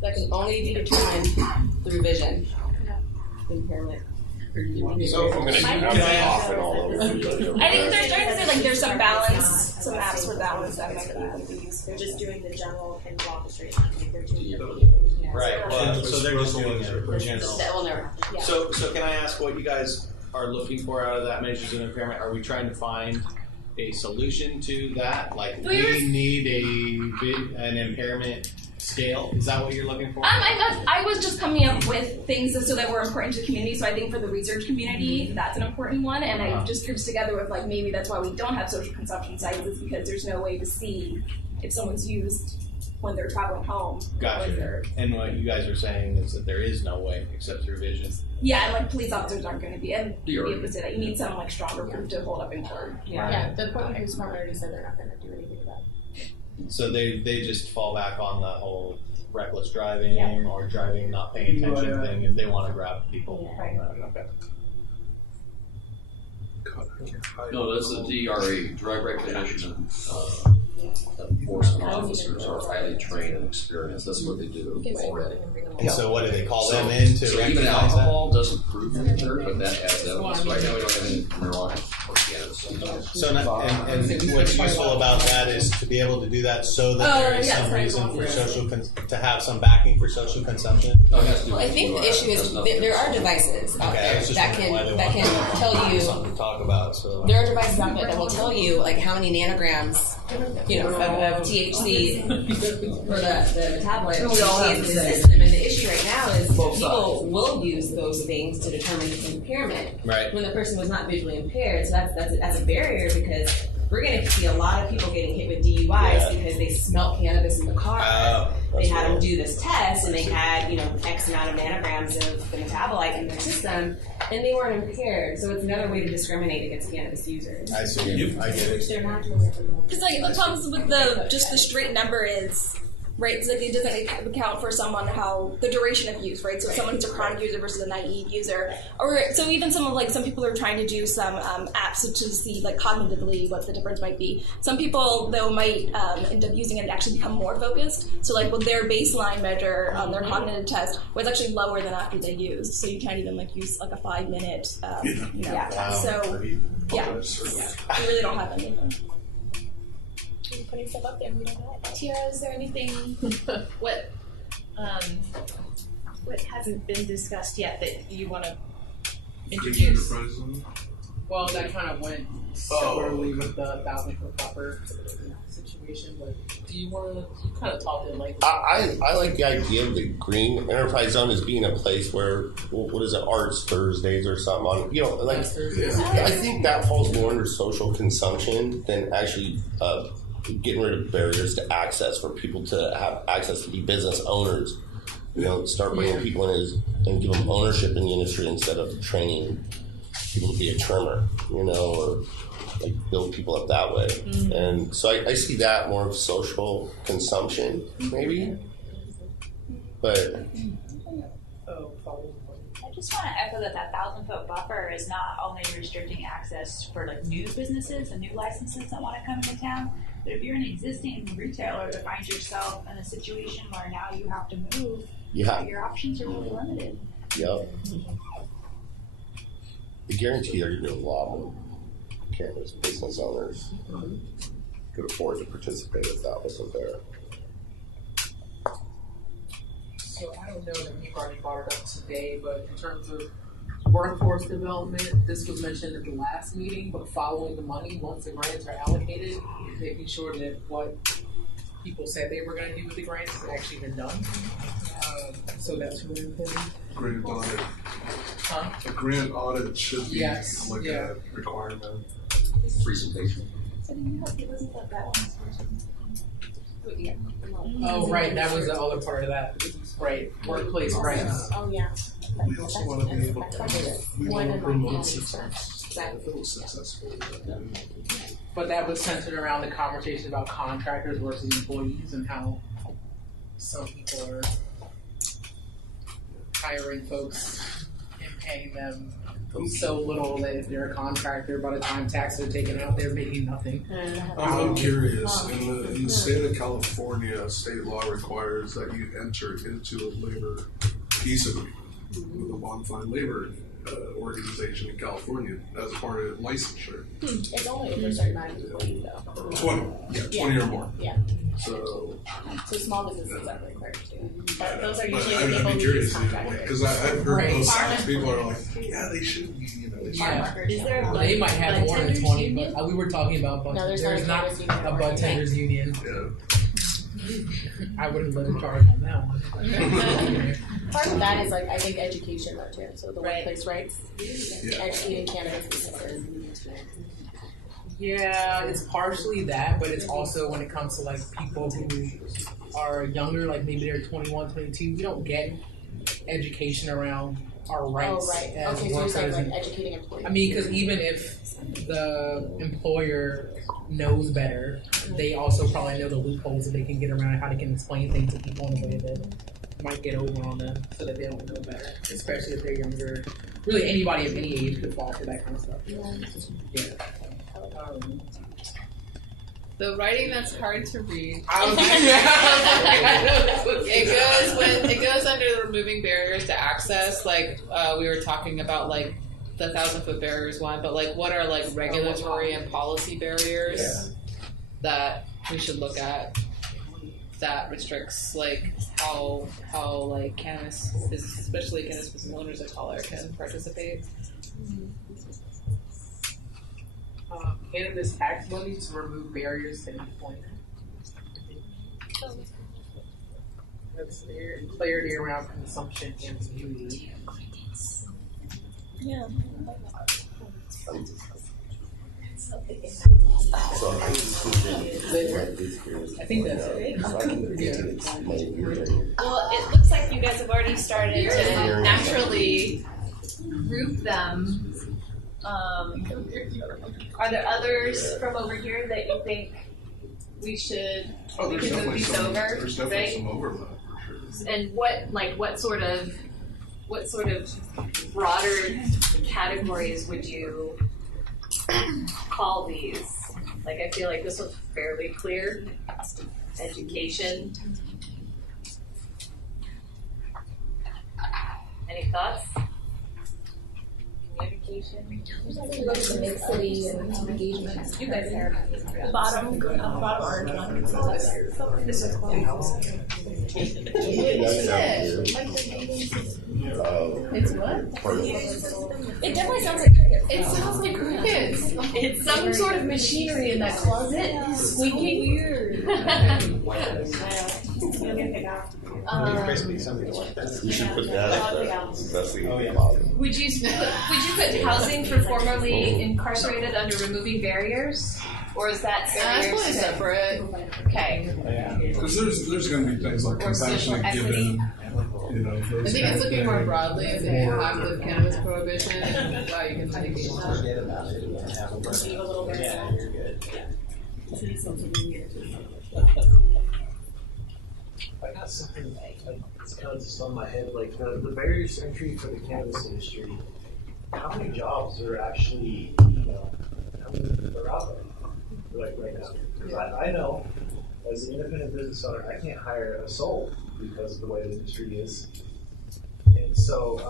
That can only be determined through vision impairment. So if I'm going to off and all over. I think they're trying to say like there's some balance, some apps for balance that might be used. They're just doing the general and law straight. They're doing Right. Well, so they're just doing a general. That will never happen. Yeah. So can I ask what you guys are looking for out of that measures of impairment? Are we trying to find a solution to that? Like we need an impairment scale? Is that what you're looking for? I was just coming up with things so that were important to the community. So I think for the research community, that's an important one. And I just grouped together with like maybe that's why we don't have social consumption sites is because there's no way to see if someone's used when they're traveling home. Gotcha. And what you guys are saying is that there is no way except through vision. Yeah, and like police officers aren't going to be able to say that. You need some like stronger proof to hold up in court. Yeah, the Portland Police Department already said they're not going to do anything about it. So they just fall back on the whole reckless driving or driving not paying attention thing if they want to grab people. Right. Okay. No, that's the DRE, drug recognition enforcement officers are highly trained and experienced. That's what they do already. And so what do they call them in to So even recognize alcohol doesn't prove injury, but that adds evidence. Right now we don't have any marijuana or cannabis. So and what's useful about that is to be able to do that so that there is some reason for to have some backing for social consumption. Well, I think the issue is there are devices out there that can tell you. Something to talk about. So there are devices out there that will tell you like how many nanograms, of THC for the tablet is in the system. And the issue right now is people will use those things to determine impairment when the person was not visually impaired. So that's a barrier because we're going to see a lot of people getting hit with DUIs because they smelt cannabis in the car. They had them do this test and they had, X amount of nanograms of the metabolite in their system and they weren't impaired. So it's another way to discriminate against cannabis users. I see. I get it. They're not doing it. Because like the problems with just the straight number is right. It's like it doesn't account for someone how the duration of use, right? So someone who's a chronic user versus a naive user, or so even some people are trying to do some apps to see like cognitively what the difference might be. Some people though might end up using it and actually become more focused. So like with their baseline measure on their cognitive test was actually lower than after they used. So you can't even like use like a 5 minute. So we really don't have anything. You're putting stuff up there and we don't have it. Tiara, is there anything what hasn't been discussed yet that you want to introduce? Well, that kind of went similarly with the 1,000-foot buffer situation. But do you want to? You kind of talked it like. I like the idea of the green enterprise zone as being a place where what is it, Arts Thursdays or something on I think that falls more under social consumption than actually getting rid of barriers to access for people to have access to be business owners. Start bringing people in and give them ownership in the industry instead of training people to be a trimmer, or like build people up that way. Mm-hmm. And so I see that more of social consumption, maybe. But I just want to echo that 1,000-foot buffer is not only restricting access for like new businesses and new licenses that want to come into town, but if you're an existing retailer that finds yourself in a situation where now you have to move, your options are really limited. Yep. I guarantee there are a lot more cannabis business owners could afford to participate if that wasn't there. So I don't know that we've already brought it up today, but in terms of workforce development, this was mentioned at the last meeting, but following the money once the grants are allocated, making sure that what people said they were going to do with the grants has actually been done. So that's really important. Grant audit. A grant audit should be a requirement. Presentation. Oh, right. That was the other part of that. Right. Workplace rights. Oh, yeah. We also want to be able to promote success. If it was successful. But that was centered around the conversation about contractors versus employees and how some people are hiring folks and paying them so little that if they're a contractor, by the time taxes are taken out, they're making nothing. I'm curious. In the state of California, state law requires that you enter into a labor peace agreement with a bonafide labor organization in California as part of licensure. It's only over a certain amount of employees, though. 20 or more. Yeah. So small businesses are required too. But those are but usually I'd people be who use curious contractors. because I've heard Right. both sides. People are like, yeah, they should be. They should. Is there a They might have more than 20, union? but we were talking about No, there's not a not cannabis union. a budtenders union. Yeah. I wouldn't let them charge on that one. Part of that is I think education though too. So the workplace rights, Yeah. educating cannabis businesses. Yeah, it's partially that, but it's also when it comes to people who are younger, maybe they're 21, 22, we don't get education around our rights Oh, right. as Okay, so you're workers. saying educating employees. Because even if the employer knows better, they also probably know the loopholes that they can get around, how they can explain things to people in a way that might get over on them so that they don't know better, especially if they're younger. Really, anybody of any age could fall for that kind of stuff. Yeah. The writing that's hard to read. It goes under the removing barriers to access. We were talking about the 1,000-foot barriers one, but what are regulatory and policy barriers that we should look at that restricts how cannabis, especially cannabis business owners of color, can participate. Cannabis tax money to remove barriers to employment. That's there, and clarity around consumption and use. Yeah. I think that's it. Well, it looks like you guys have already started to naturally group them. Are there others from over here that you think we should There's move definitely these some. over? There's definitely Right? some overlap for sure. And what sort of broader categories would you call these? I feel like this one's fairly clear. Education. Any thoughts? Communication. Go to the mid-city and engagement. You guys are The bottom orange one. This is It's what? It definitely sounds like crickets. It sounds like crickets. It's some sort of machinery in that closet squeaking. Weird. Basically something like that. You should put that as the best thing you can possibly. Would you put housing for formerly incarcerated under removing barriers, or is that That's barriers probably to- separate. Okay. Because there's going to be things like Or social compassionate equity. giving. I Those think kind it's of looking more things. broadly at the impact of cannabis prohibition. Wow, you can take it. Receive a little bit. I got something that's kind of just on my head, the barriers to entry for the cannabis industry. How many jobs are actually, how many are out there right now? Because I know, as an independent business owner, I can't hire a soul because of the way the industry is. And so,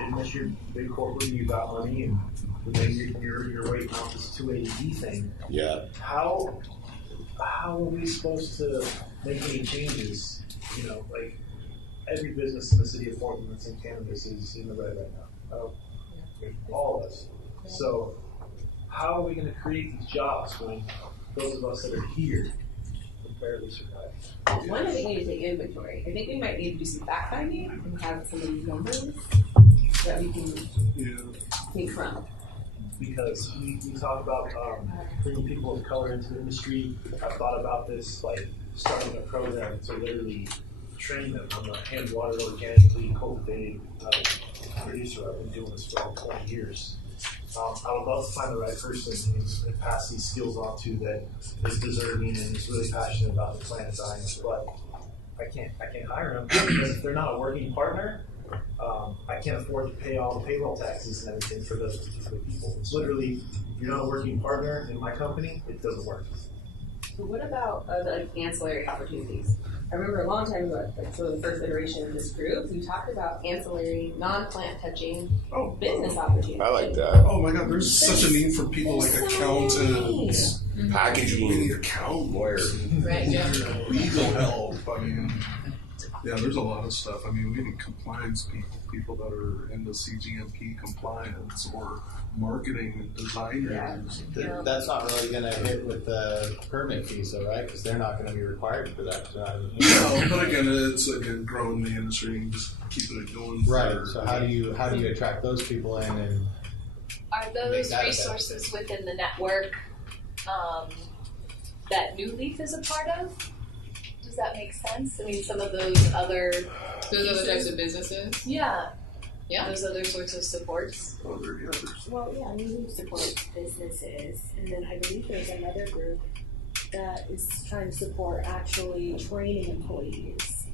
unless you're big corporate, you got money, and maybe you're waiting on this 280E thing. Yeah. How are we supposed to make any changes? Every business in the city of Portland that's in cannabis is in the red right now. All of us. So how are we going to create these jobs when those of us that are here can barely survive? One, I think we need to take inventory. I think we might need to do some fact finding and have some of these numbers that we can take from. because we talk about bringing people of color into the industry. I've thought about this, like starting a program to literally train them. I'm a hand-watered, organically cultivated producer. I've been doing this for like 20 years. I would love to find the right person and pass these skills on to that is deserving and is really passionate about the plant science. But I can't hire them because if they're not a working partner, I can't afford to pay all the payroll taxes and everything for those particular people. It's literally, if you're not a working partner in my company, it doesn't work. But what about like ancillary opportunities? I remember a long time ago, like so the first iteration of this group, we talked about ancillary, non-plant touching business opportunities. I like that. Oh my God, there's such a need for people like accountants, packaging, we need accountant lawyers, Right, yeah. legal help. I mean, yeah, there's a lot of stuff. I mean, we need compliance people that are into CGMP compliance or marketing and designers. Yeah. That's not really going to hit with the permit fees, though, right? Because they're not going to be required for that. No, but again, it's growing the industry and just keeping it going. Right. So how do you attract those people in and are those resources within the network that New Leaf is a part of? Does that make sense? I mean, some of those other types of businesses. Yeah. Yeah. Those other sorts of supports. Well, yeah, New Leaf supports businesses, and then I believe there's another group that is trying to support actually training employees.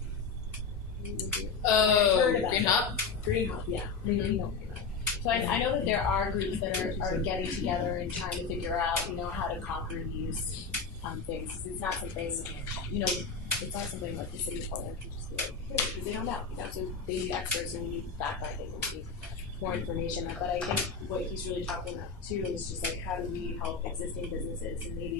Oh, Green Hub? Green Hub, yeah. Green Hub. So I know that there are groups that are getting together and trying to figure out, how to conquer these things. It's not something, it's not something like the city of Portland can just be like, here, because they don't know. So they need experts and we need backgrounding and we need more information. But I think what he's really talking about too is just like, how do we help existing businesses, and maybe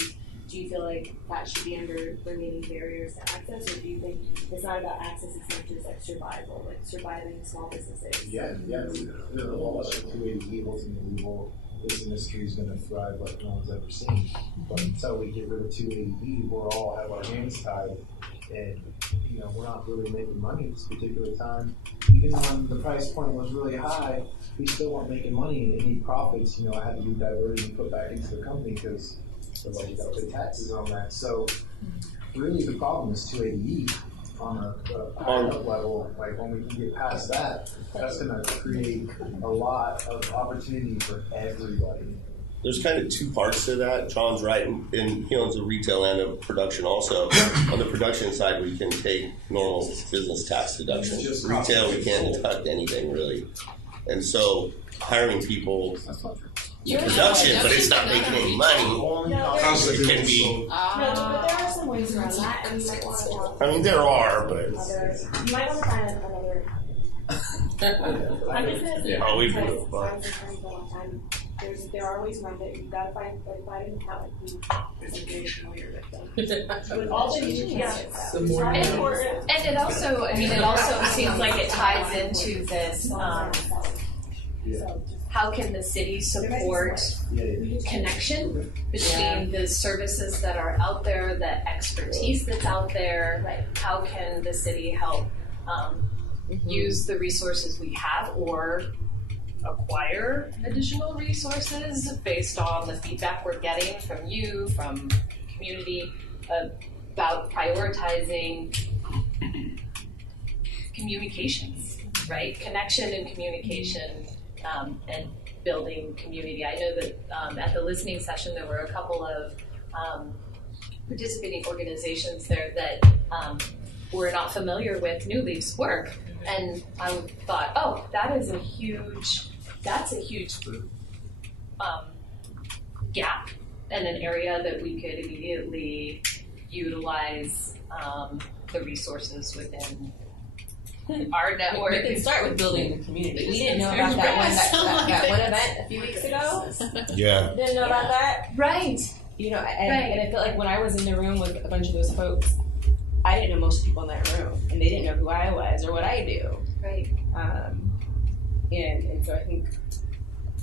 do you feel like that should be under remaining barriers to access, or do you think it's not about access, it's not just like survival, like surviving small businesses? Yeah. There's a whole lot of 280 evils in the legal. This industry is going to thrive like no one's ever seen. But until we get rid of 280E, we'll all have our hands tied. And, we're not really making money at this particular time. Even when the price point was really high, we still weren't making money. And any profits, I had to be diverted and put back into the company because you got to pay taxes on that. So really the problem is 280E. On a higher up level, like when we can get past that, that's going to create a lot of opportunity for everybody. There's kind of two parts to that. John's right, and he owns a retail and a production also. On the production side, we can take normal business tax deductions. Retail, we can't deduct anything really. And so hiring people in production, but it's not making any money. It can be. No, but there are some ways around that, and you might want to talk. I mean, there are, but. You might want to find another. I'm just going to say, Oh, we because do. I was in for a long time. There are ways around it. You've got to find an accountant who is a great lawyer with them. With all the And it also, it also seems like it ties into this. How can the city support connection between the services that are out there, the expertise that's out there? How can the city help use the resources we have or acquire additional resources based on the feedback we're getting from you, from community, about prioritizing communications, right? Connection and communication. And building community. I know that at the listening session there were a couple of participating organizations there that were not familiar with New Leaf's work, and I thought, oh, that's a huge gap and an area that we could immediately utilize the resources within our network. We can start with building the community. We didn't know about that one event a few weeks ago. Yeah. Didn't know about that. Right. And I felt like when I was in the room with a bunch of those folks, I didn't know most people in that room, and they didn't know who I was or what I do. Right. And so I think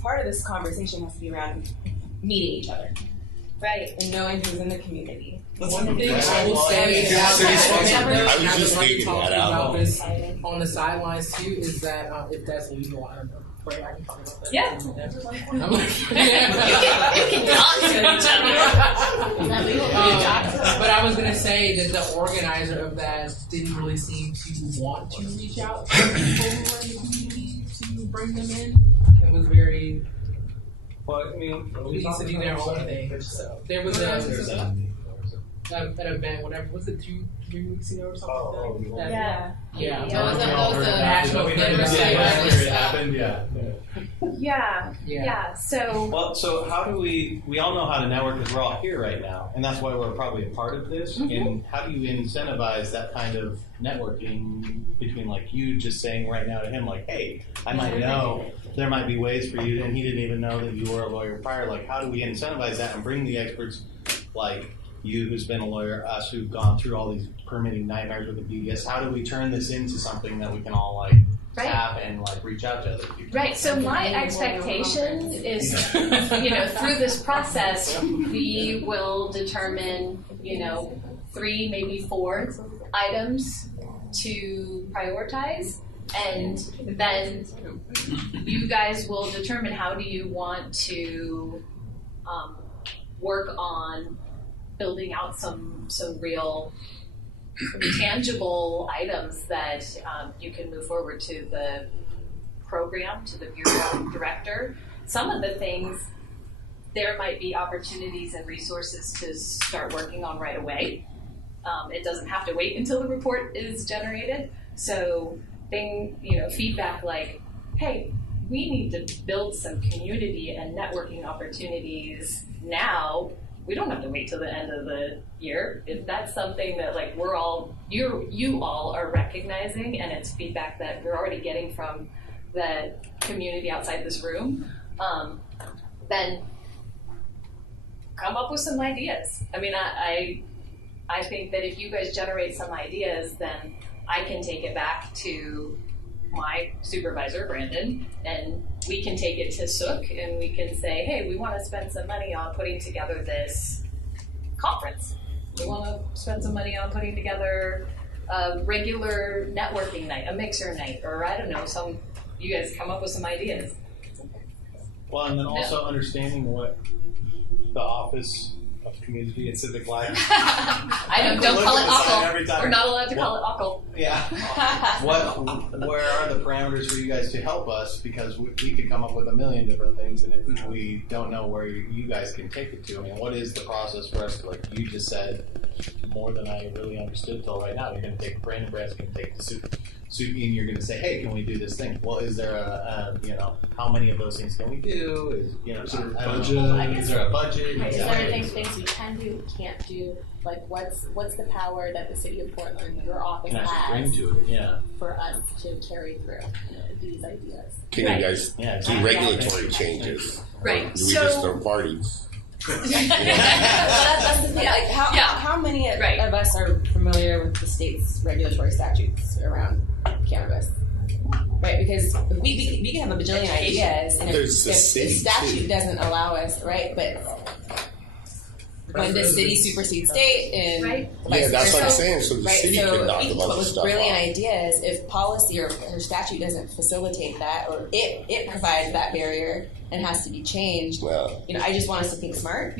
part of this conversation has to be around meeting each other. Right. And knowing who's in the community. One thing I will say I was just talking figuring that about out. this on the sidelines too is that if that's legal, I don't know. Right, I can talk about that. Yeah. I'm like, You can talk to each other. but I was gonna say that the organizer of that didn't really seem to want to reach out to people who were in the community to bring them in. It was very pleased to do their own thing. So there was an event, whatever, was it 2-3 weeks ago or something like that? Yeah. That was a national It happened, Yeah. So how do we all know how to network because we're all here right now, and that's why we're probably a part of this. And how do you incentivize that kind of networking between like you just saying right now to him like, hey, I might know there might be ways for you, and he didn't even know that you were a lawyer prior. Like, how do we incentivize that and bring the experts like you who's been a lawyer, us who've gone through all these permitting nightmares with the BDS, how do we turn this into something that we can all like tap and like reach out to other people? Right, so my expectation is, through this process, we will determine, 3, maybe 4 items to prioritize, and then you guys will determine how do you want to work on building out some real tangible items that you can move forward to the program, to the bureau director. Some of the things, there might be opportunities and resources to start working on right away. It doesn't have to wait until the report is generated. So feedback like, hey, we need to build some community and networking opportunities now. We don't have to wait till the end of the year. If that's something that like you all are recognizing, and it's feedback that we're already getting from the community outside this room, then come up with some ideas. I mean, I think that if you guys generate some ideas, then I can take it back to my supervisor, Brandon, and we can take it to Sook and we can say, hey, we want to spend some money on putting together this conference. We want to spend some money on putting together a regular networking night, a mixer night, or I don't know, you guys come up with some ideas. Well, and then also understanding what the Office of Community and Civic Life. Don't call it ACL. We're not allowed to call it ACL. Yeah. Where are the parameters for you guys to help us? Because we could come up with a million different things, and if we don't know where you guys can take it to, I mean, what is the process for us to, like you just said, more than I really understood till right now. You're going to take Brandon Brass, going to take the Suki, and you're going to say, hey, can we do this thing? Well, is there how many of those things can we do? Is there a budget? Is there a budget? Right. Is there things we can do, we can't do? Like, what's the power that the city of Portland, your office has for us to carry through these ideas? Can you guys do regulatory changes? Right. Do we just throw parties? That's the thing. Like, how many of us are familiar with the state's regulatory statutes around cannabis? Right, because we can have a bajillion ideas, and if statute doesn't allow us, right? But when the city supersedes state, and that's what I'm saying. So the city can knock a bunch of stuff brilliant off. ideas, if policy or statute doesn't facilitate that, or it provides that barrier and has to be changed. Well, I just want us to think smart.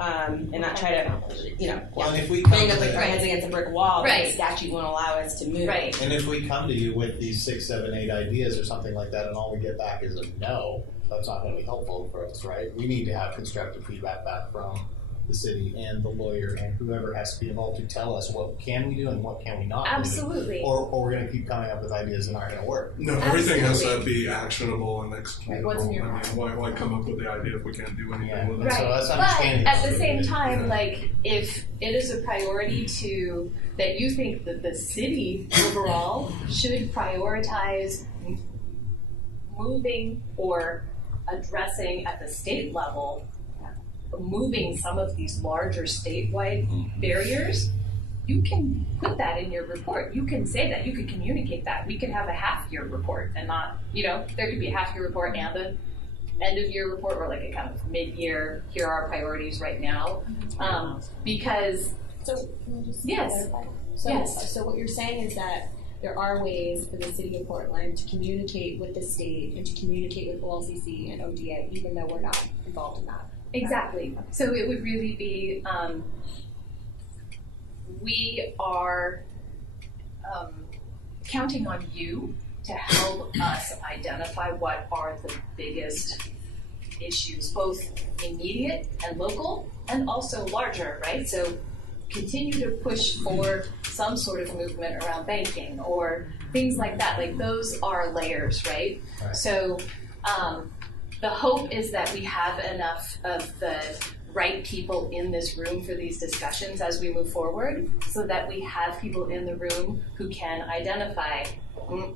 And not try to, and if we bang up our heads against a brick wall, right. The statute won't allow us to move. Right. And if we come to you with these 6, 7, 8 ideas or something like that, and all we get back is a no, that's not going to be helpful for us, right? We need to have constructive feedback back from the city and the lawyer and whoever has to be involved to tell us what can we do and what can we not Absolutely. do. Or we're going to keep coming up with ideas that aren't going to work. No, everything has to be actionable and executable. What's in your why come up with the idea if we can't do anything with it? Right. So that's but understanding. at the same time, like, if it is a priority that you think that the city overall should prioritize moving or addressing at the state level, moving some of these larger statewide barriers, you can put that in your report. You can say that. You can communicate that. We could have a half-year report and not, there could be a half-year report and an end-of-year report, or like a kind of mid-year, here are our priorities right now. Because... So, can I just yes. clarify? So what you're saying is that there are ways for the city of Portland to communicate with the state and to communicate with OLCC and ODA, even though we're not involved in that. Exactly. So it would really be, we are counting on you to help us identify what are the biggest issues, both immediate and local, and also larger, right? So continue to push for some sort of movement around banking or things like that. Like those are layers, right? So the hope is that we have enough of the right people in this room for these discussions as we move forward, so that we have people in the room who can identify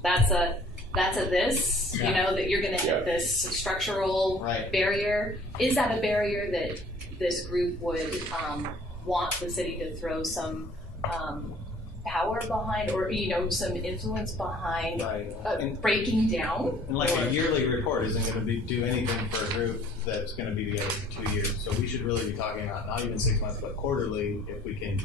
that's a this, you know, that you're going to hit this structural barrier. Is that a barrier that this group would want the city to throw some power behind, or some influence behind breaking down? And like a yearly report isn't going to do anything for a group that's going to be together for 2 years. So we should really be talking about not even 6 months, but quarterly. If we can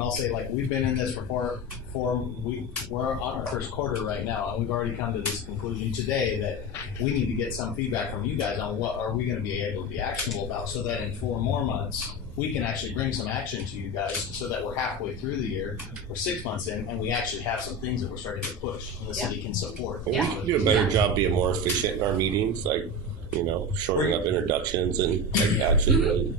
all say, like, we've been in this for we're on our first quarter right now, and we've already come to this conclusion today that we need to get some feedback from you guys on what are we going to be able to be actionable about, so that in 4 more months we can actually bring some action to you guys, so that we're halfway through the year, we're 6 months in, and we actually have some things that we're starting to push and the city can support. We can do a better job being more efficient in our meetings, like, shortening up introductions and actually really.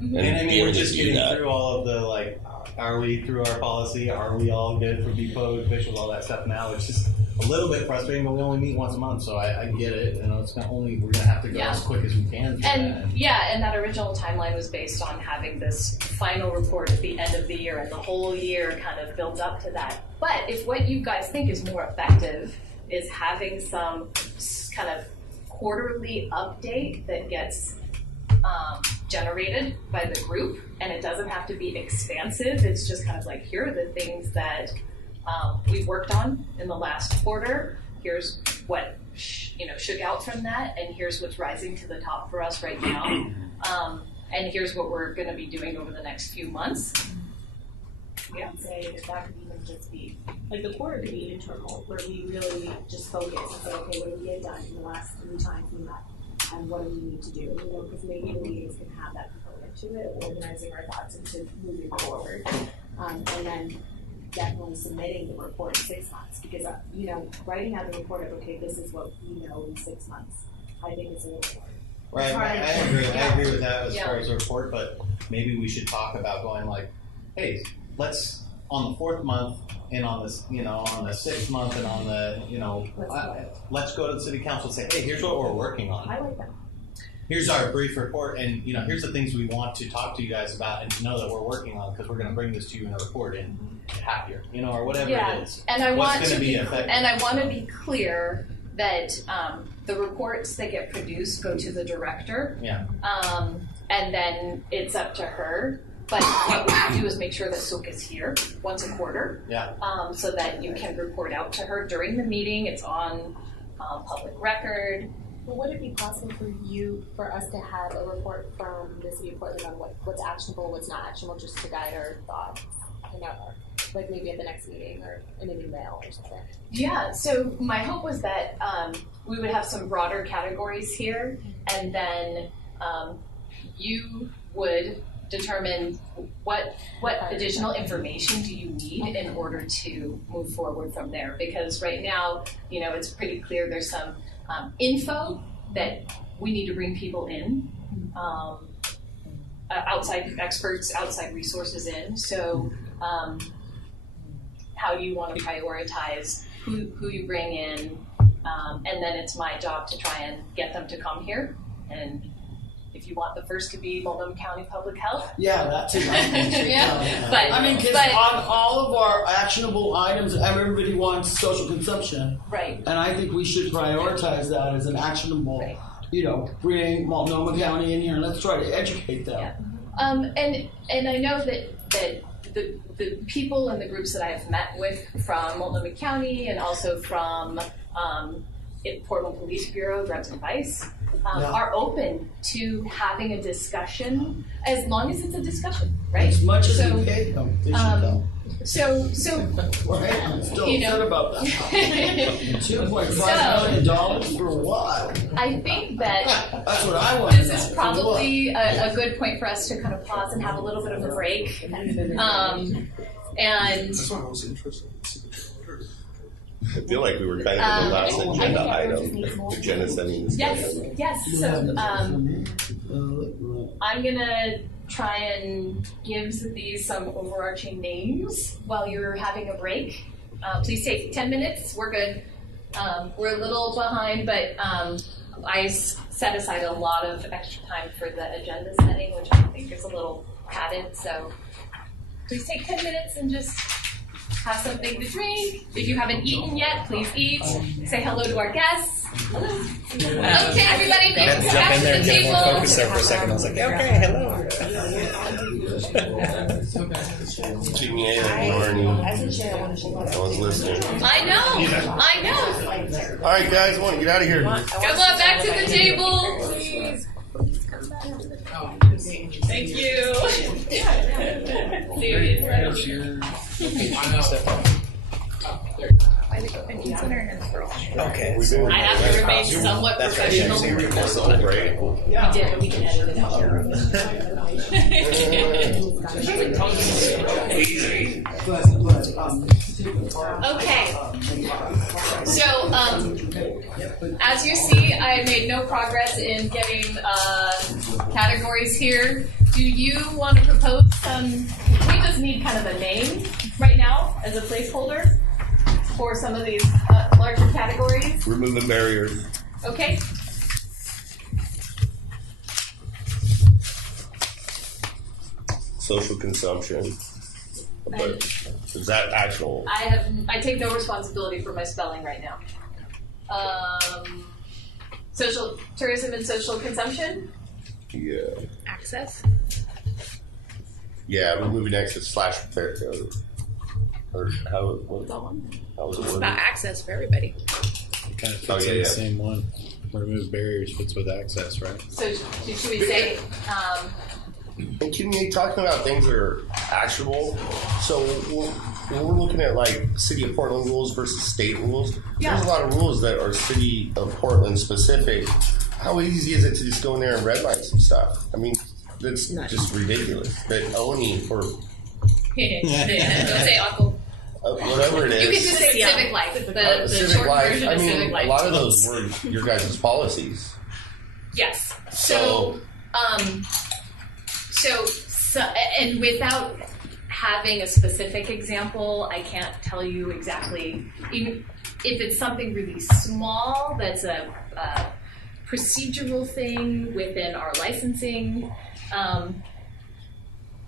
And I mean, we're just getting through all of the, like, are we through our policy? Are we all good for BPO officials? All that stuff now. It's just a little bit frustrating, but we only meet once a month, so I get it. It's not only we're going to have to go as quick as we can. And that original timeline was based on having this final report at the end of the year, and the whole year kind of builds up to that. But if what you guys think is more effective is having some kind of quarterly update that gets generated by the group, and it doesn't have to be expansive. It's just kind of like, here are the things that we've worked on in the last quarter. Here's what shook out from that, and here's what's rising to the top for us right now. And here's what we're going to be doing over the next few months. Yeah, I'd say if that could even just be like the quarter could be internal, where we really just focus and say, okay, what did we get done in the last 3 times we met? And what do we need to do? Because maybe the meetings can have that component to it, organizing our thoughts into moving forward, and then definitely submitting the report in 6 months. Because writing out the report of, okay, this is what we know in 6 months, I think is a little more. Right, I agree with that as far as the report, but maybe we should talk about going like, hey, let's on the 4th month and on this, on the 6th month and on the, let's go to the city council and say, hey, here's what we're working on. I like that. Here's our brief report, and here's the things we want to talk to you guys about and to know that we're working on, because we're going to bring this to you in a report in half year, or whatever it is. And I want to be effective. And I want to be clear that the reports that get produced go to the director. And then it's up to her. But what we do is make sure that Sook is here once a quarter, so that you can report out to her during the meeting. It's on public record. Well, would it be possible for us to have a report from the city of Portland on what's actionable, what's not actionable, just to guide our thoughts, like maybe at the next meeting or in an email or something? Yeah. So my hope was that we would have some broader categories here, and then you would determine what additional information do you need in order to move forward from there. Because right now, it's pretty clear there's some info that we need to bring people in, outside experts, outside resources in. So how do you want to prioritize who you bring in? And then it's my job to try and get them to come here. And if you want the first to be Multnomah County Public Health. Yeah, that's it. But I mean, because on all of our actionable items, everybody wants social consumption. Right. And I think we should prioritize that as an actionable, bring Multnomah County in here and let's try to educate them. Yeah. And I know that the people and the groups that I've met with from Multnomah County and also from Portland Police Bureau, Drugs and Vice, are open to having a discussion as long as it's a discussion, right? As much as we pay them, they should come. So Right? I'm still you know, upset about that. $2.5 million for what? I think that That's what I want to this know. is probably a good point for us to kind of pause and have a little bit of a break. And That's why I was interested. I feel like we were kind of in the last agenda item, agenda setting discussion. yes. So I'm gonna try and give these some overarching names while you're having a break. Please take 10 minutes. We're good. We're a little behind, but I set aside a lot of extra time for the agenda setting, which I think is a little padded. So please take 10 minutes and just have something to drink. If you haven't eaten yet, please eat. Say hello to our guests. Hello. Okay, everybody, I had to jump in there and get more focus there for a second. I was like, okay, hello. I was listening. I know. All right, guys, I want to get out of here. Come on back to the table. Thank you. Okay. I have to remain somewhat professional. That's great. We did, but we can edit it out. Okay. So, as you see, I made no progress in getting categories here. Do you want to propose some? We just need kind of a name right now as a placeholder for some of these larger categories. Removing barriers. Okay. Social consumption. But is that actual? I take no responsibility for my spelling right now. Social tourism and social consumption. Yeah. Access. Yeah, removing access slash barrier. Or how was it It's worded? about access for everybody. It kind of fits in the same one. Remove barriers fits with access, right? So should we say? And Kimmy, talking about things that are actionable. So when we're looking at like City of Portland rules versus state rules, there's a lot of rules that are City of Portland specific. How easy is it to just go in there and redline some stuff? I mean, that's just ridiculous. But only for Don't say uncle. whatever it is. You can just say civic life. The civic short life. version I of mean, civic life. a lot of those were your guys' policies. Yes. So, and without having a specific example, I can't tell you exactly. Even if it's something really small, that's a procedural thing within our licensing,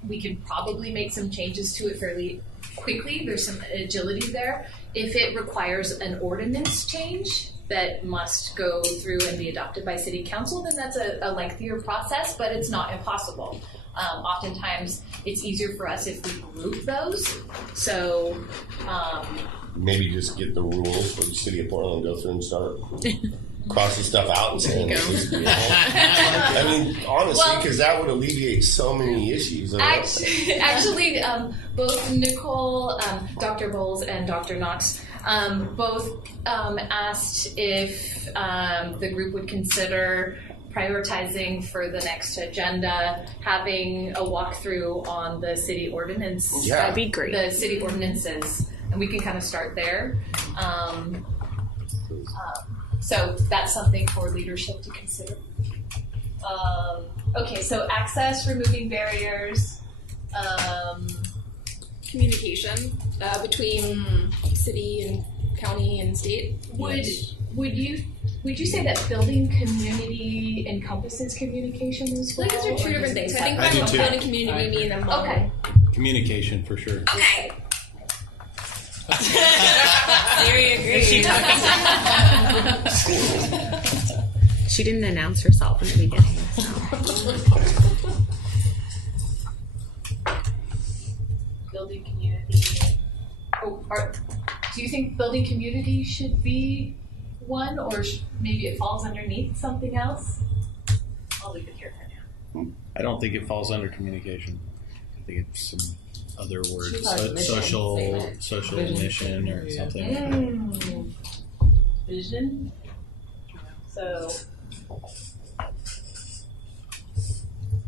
we can probably make some changes to it fairly quickly. There's some agility there. If it requires an ordinance change that must go through and be adopted by City Council, then that's a lengthier process, but it's not impossible. Oftentimes, it's easier for us if we group those. So, Maybe just get the rules for the City of Portland and go through and start crossing stuff out and saying, I mean, honestly, because that would alleviate so many issues. Actually, both Nicole, Dr. Bowles, and Dr. Knox both asked if the group would consider prioritizing for the next agenda, having a walkthrough on the city ordinance. Yeah. That'd be great. The city ordinances, and we can kind of start there. So that's something for leadership to consider. Okay, so access, removing barriers. Communication between city and county and state. Would you say that building community encompasses communication as well? Those are two different things. I think I do too. building community mean them. Okay. Communication for sure. Okay. Siri agrees. She didn't announce herself in the beginning. Building community. Do you think building community should be one, or maybe it falls underneath something else? I'll leave it here for now. I don't think it falls under communication. I think it's some other word, Mission social statement. mission or something. Vision. So,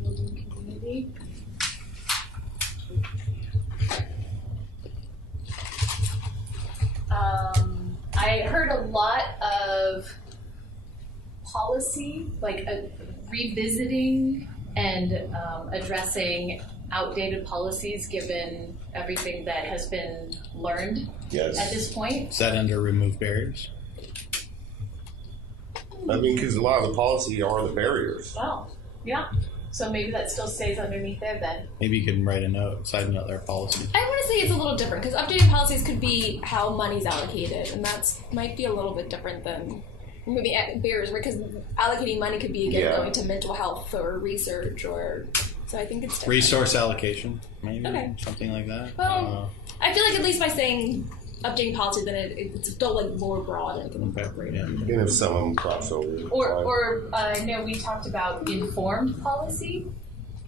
building community. I heard a lot of policy, like revisiting and addressing outdated policies given everything that has been learned at this point. Is that under remove barriers? I mean, because a lot of the policy are the barriers. Well, yeah. So maybe that still stays underneath there then. Maybe you can write a note, side note their policy. I want to say it's a little different because updating policies could be how money's allocated, and that's might be a little bit different than maybe barriers, because allocating money could be again going to mental health or research, or so I think it's different. Resource allocation, maybe something like that. Well, I feel like at least by saying updating policy, then it's still like more broad and can incorporate it. And if some of them cross over. Or I know we talked about informed policy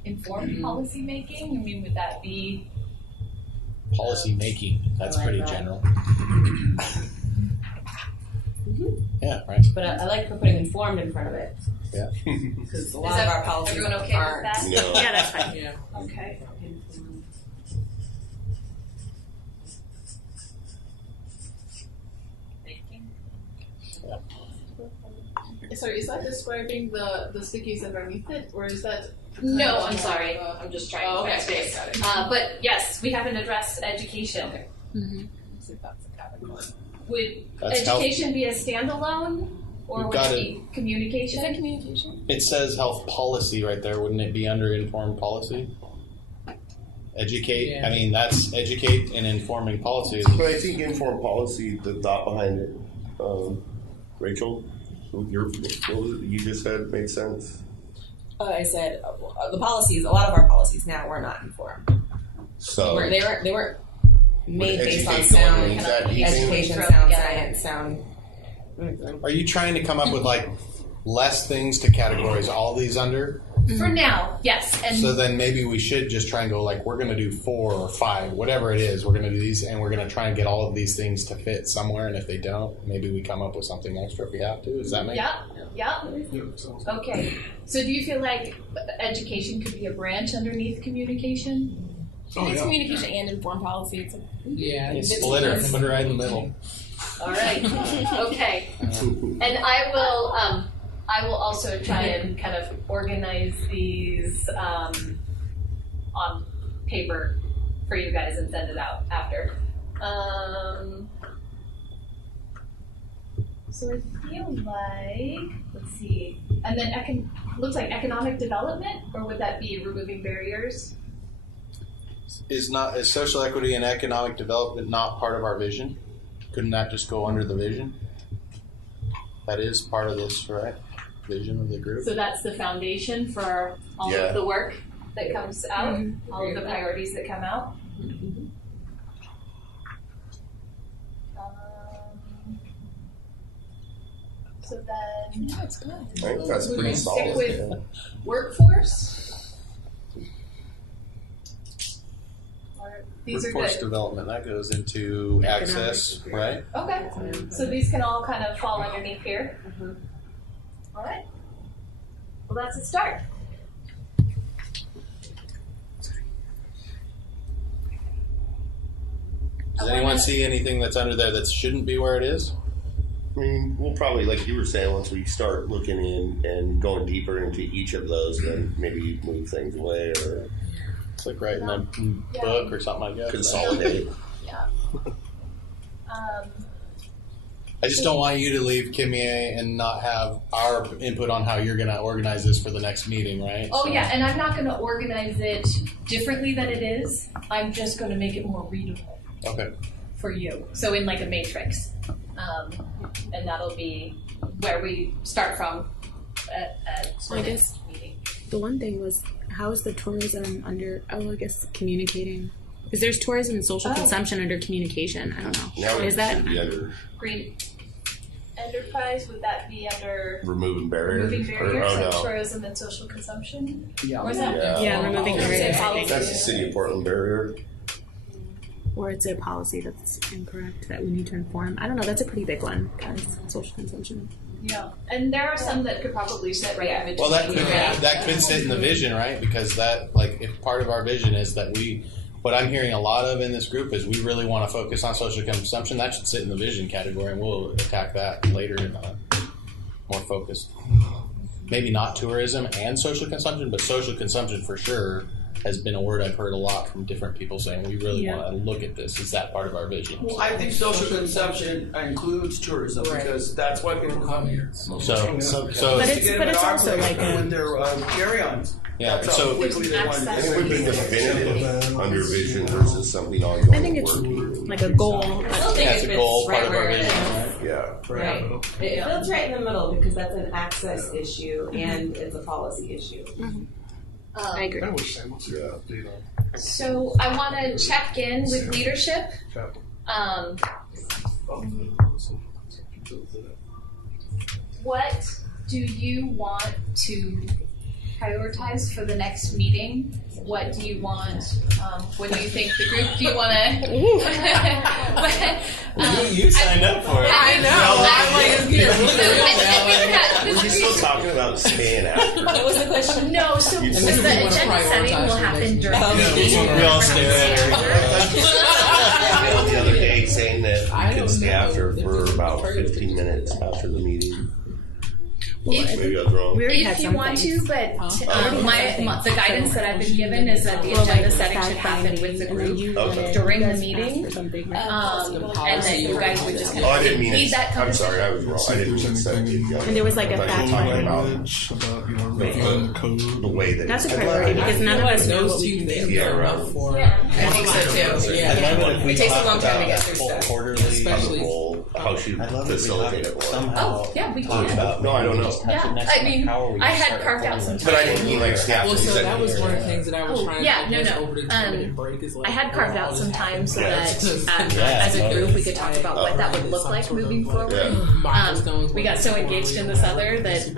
making. I mean, would that be Policy making, that's I like pretty that. general. Yeah, right. But I like for putting informed in front of it. Yeah. Because a lot of our policies everyone okay aren't. with that? No. Yeah, that's fine. Yeah. Okay. Sorry, is that describing the stickies underneath it, or is that? No, I'm sorry. I'm just trying to okay, catch it. got it. But yes, we haven't addressed education. Okay. Let's see if that's a category. Would That's education be a standalone, or You've would got it be communication? Is that communication? It says health policy right there. Wouldn't it be under informed policy? Educate. Yeah. I mean, that's educate and informing policy. But I think informed policy, the thought behind it, Rachel, you just said made sense. I said the policies. A lot of our policies now were not informed. So They weren't made Would based on educate sound mean that you education, think- sound Yeah. science, sound. Are you trying to come up with like less things to categorize all these under? For now, yes. And So then maybe we should just try and go like, we're going to do 4 or 5, whatever it is. We're going to do these, and we're going to try and get all of these things to fit somewhere. And if they don't, maybe we come up with something extra if we have to. Does that make yeah. Okay. So do you feel like education could be a branch underneath communication? I think it's communication and informed policy. It's Yeah. It's split her, put her right in the middle. All right. Okay. And I will also try and kind of organize these on paper for you guys and send it out after. So I feel like, let's see, and then looks like economic development, or would that be removing barriers? Is social equity and economic development not part of our vision? Couldn't that just go under the vision? That is part of this, right? Vision of the group. So that's the foundation for all of the work that comes out, all of the priorities that come out. So then, that's good. I think that's we pretty can solid. stick with workforce. These Workforce are good. development, that goes into access, right? Okay, so these can all kind of fall underneath here. All right. Well, that's a start. Does anyone see anything that's under there that shouldn't be where it is? I mean, we'll probably, like you were saying, once we start looking in and going deeper into each of those, then maybe move things away or It's like writing a book or something like that. consolidate. Yeah. I just don't want you to leave Kimmy and not have our input on how you're going to organize this for the next meeting, right? Oh, yeah, and I'm not going to organize it differently than it is. I'm just going to make it more readable Okay. for you. So in like a matrix. And that'll be where we start from at So I guess the one thing was, how is the tourism under, I guess communicating. Because there's tourism and social consumption under communication. I don't know. Now Is that should be under green enterprise, would that be under Removing barriers. removing barriers Or, like no. tourism and social consumption? Yeah. Or is that Yeah, removing barriers. That's the city of Portland barrier. Or it's a policy that's incorrect that we need to inform. I don't know. That's a pretty big one, guys. Social consumption. Yeah, and there are some that could probably sit right at Well, that could sit in the vision, right? Because that, like, if part of our vision is that what I'm hearing a lot of in this group is we really want to focus on social consumption. That should sit in the vision category, and we'll attack that later in more focused. Maybe not tourism and social consumption, but social consumption for sure has been a word I've heard a lot from different people saying we really want to look at this. Is that part of our vision? Well, I think social consumption includes tourism because that's why people come here. So but it's also like with their carry-ons. Yeah, That's so how quickly they want to I do think it. we've been definitive under vision versus something ongoing. I think it's like a goal. That's a goal, part of our vision, right? Yeah. Right. It feels right in the middle because that's an access issue and it's a policy issue. I agree. So I want to check in with leadership. What do you want to prioritize for the next meeting? What do you want? What do you think the group? Do you want to? You signed up for it. I know. Were you still talking about staying after? What was the question? No, so the You agenda just wanna setting will happen during the meeting. We all stare at her. The other day saying that we could stay after for about 15 minutes after the meeting. Maybe I was wrong. If you want to, but the guidance that I've been given is that the agenda setting should happen with the group during the meeting, and that you guys would just kind I of didn't mean need it. that I'm sorry, I was wrong. I didn't mean to set the agenda. And there was like a I thought you fact were talking about the way that That's a it's priority because none of us know what Those we two can do. things Yeah, are right. enough for. I think so too. Yeah. I'd love it if we It takes a talked long time to about get that through whole stuff. quarterly. Especially- how she I'd love it if we facilitate it. talked for us. somehow. Yeah, we talk can. about. No, I don't know. Just touch it Yeah, next I time. mean, How are we I gonna had start carved out some implementing But I didn't mean like staff. Well, so said- that was one of the things that I was trying yeah, to no, get no. over the 2-minute break is like I had carved out some time so that Yeah, as a group we could talk about what that would look like moving forward. We got so engaged in this other that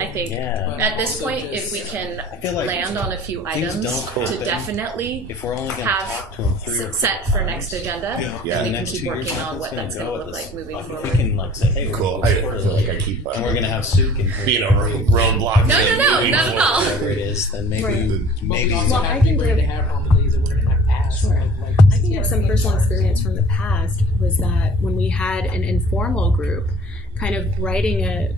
I think at this point, if we can like land on a few things items don't to happen definitely if we're only going to have talk to them 3 or 4 set for next agenda, Yeah, and we the can next keep 2 years, working on nothing's what gonna that's go going to with look us. like moving Like, if forward. we can like say, hey, Cool. we're I going feel like I keep and we're going to have Suk in here. being a roadblock. No, not at all. Whatever it is, then maybe But we maybe. also Well, have I can people ready give- to have on the days that we're going to have asked. Sure. Like, I can have some personal experience from the past was that when we had an informal group, kind of writing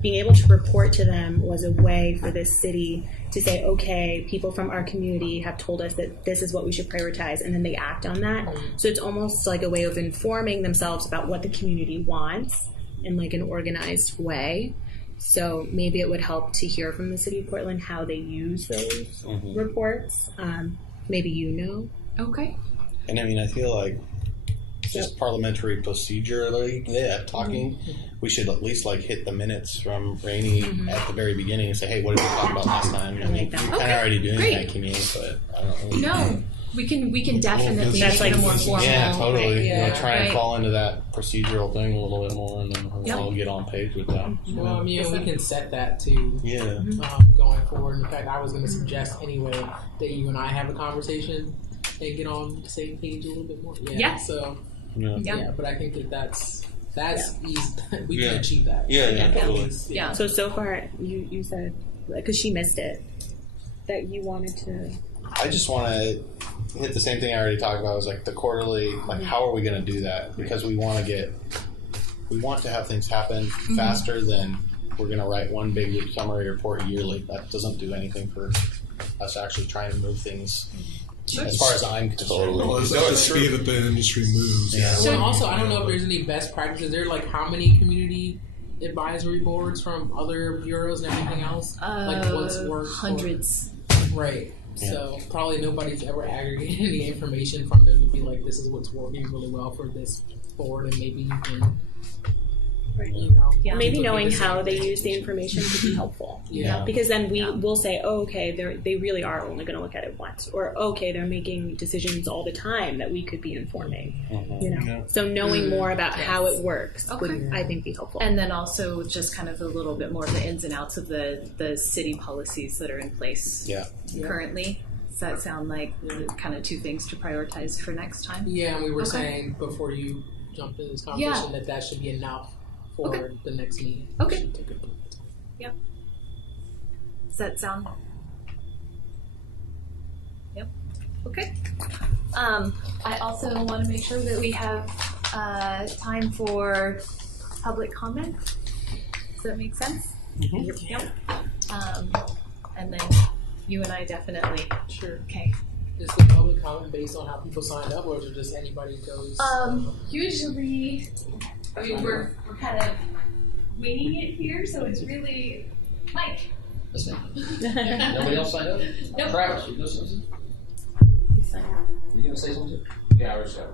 being able to report to them was a way for this city to say, okay, people from our community have told us that this is what we should prioritize, and then they act on that. So it's almost like a way of informing themselves about what the community wants in like an organized way. So maybe it would help to hear from the city of Portland how they use those reports. Maybe you know. Okay. And I mean, I feel like just parliamentary procedurally, talking, we should at least like hit the minutes from Rainey at the very beginning and say, hey, what did we talk about last time? I mean, you're kind of already doing that, Kimmy, but I don't know. No, we can definitely That's make it a more formal. Yeah, totally. Yeah, We'll try and right. fall into that procedural thing a little bit more, and then we'll all get on page with that. Well, I mean, we can set that too. Yeah. Going forward. In fact, I was going to suggest anyway that you and I have a conversation and get on the same page a little bit more. Yeah. So. Yeah. But I think that's easy. We can achieve that. Yeah, totally. Yeah. So far, you said, because she missed it, that you wanted to. I just want to hit the same thing I already talked about. Was like the quarterly. Like, how are we going to do that? Because we want to have things happen faster than we're going to write one big summary report yearly. That doesn't do anything for us actually trying to move things. As far as I'm concerned. Well, it's at the speed that the industry moves. Yeah. So and also, I don't know if there's any best practices. There, like how many community advisory boards from other bureaus and everything else? Like what's worked? Hundreds. Right. Yeah. So probably nobody's ever aggregated any information from them to be like, this is what's working really well for this board, and maybe you can You know, Maybe people knowing do the how same they thing. use the information could be helpful. Yeah. Because then we will say, oh, okay, they really are only going to look at it once, or okay, they're making decisions all the time that we could be informing. You know, so knowing more about how it works would, I think, be helpful. And then also just kind of a little bit more of the ins and outs of the city policies that are in place currently. Does that sound like kind of two things to prioritize for next time? Yeah, and we were saying before you jumped into this conversation that should be enough for the next meeting. Okay. Yep. Does that sound? Yep. Okay. I also want to make sure that we have time for public comment. Does that make sense? Yep. And then you and I definitely. Sure. Okay. Is the public comment based on how people signed up, or is it just anybody goes? Usually, I mean, we're kind of winging it here, so it's really Mike. That's me. Nobody else signed up? Nope. Travis, you doing something? You gonna say something? Yeah, I was saying.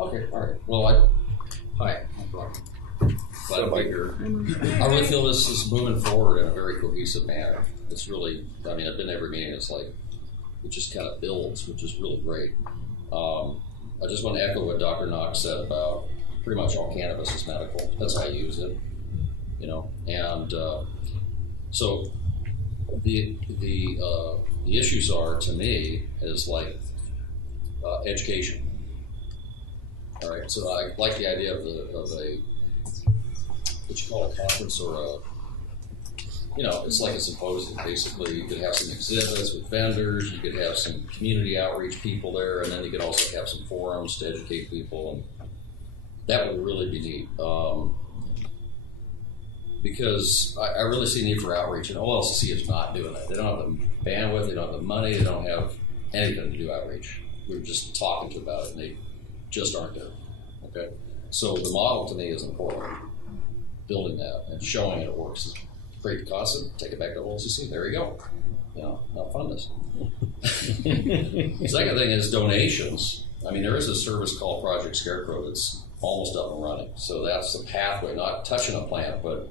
Okay, all right. Well, hi, I'm Brock. Glad to be here. I really feel this is moving forward in a very cohesive manner. It's really, I mean, I've been to every meeting. It's like it just kind of builds, which is really great. I just want to echo what Dr. Knox said about pretty much all cannabis is medical. That's how I use it, you know. And so the issues are, to me, is like education. All right, so I like the idea of a what you call a conference or a, you know, it's like a symposium. Basically, you could have some exhibits with vendors, you could have some community outreach people there, and then you could also have some forums to educate people, and that would really be neat. Because I really see a need for outreach, and OLCC is not doing that. They don't have the bandwidth, they don't have the money, they don't have anything to do outreach. We're just talking to about it, and they just aren't there. Okay, so the model to me is important. Building that and showing it works is great concept. Take it back to OLCC. There you go. You know, now fund this. The second thing is donations. I mean, there is a service called Project Scarecrow that's almost up and running. So that's the pathway, not touching a plant, but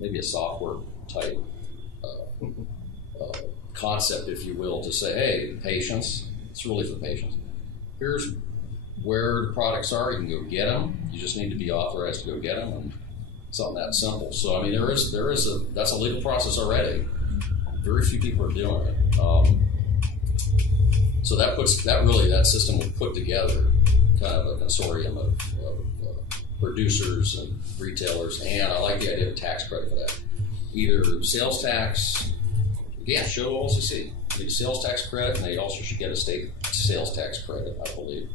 maybe a software type concept, if you will, to say, hey, patients, it's really for patients. Here's where the products are. You can go get them. You just need to be authorized to go get them, and something that simple. So I mean, that's a legal process already. Very few people are doing it. So that system would put together kind of a consortium of producers and retailers, and I like the idea of tax credit for that. Either sales tax, again, show OLCC. You need a sales tax credit, and they also should get a state sales tax credit, I believe,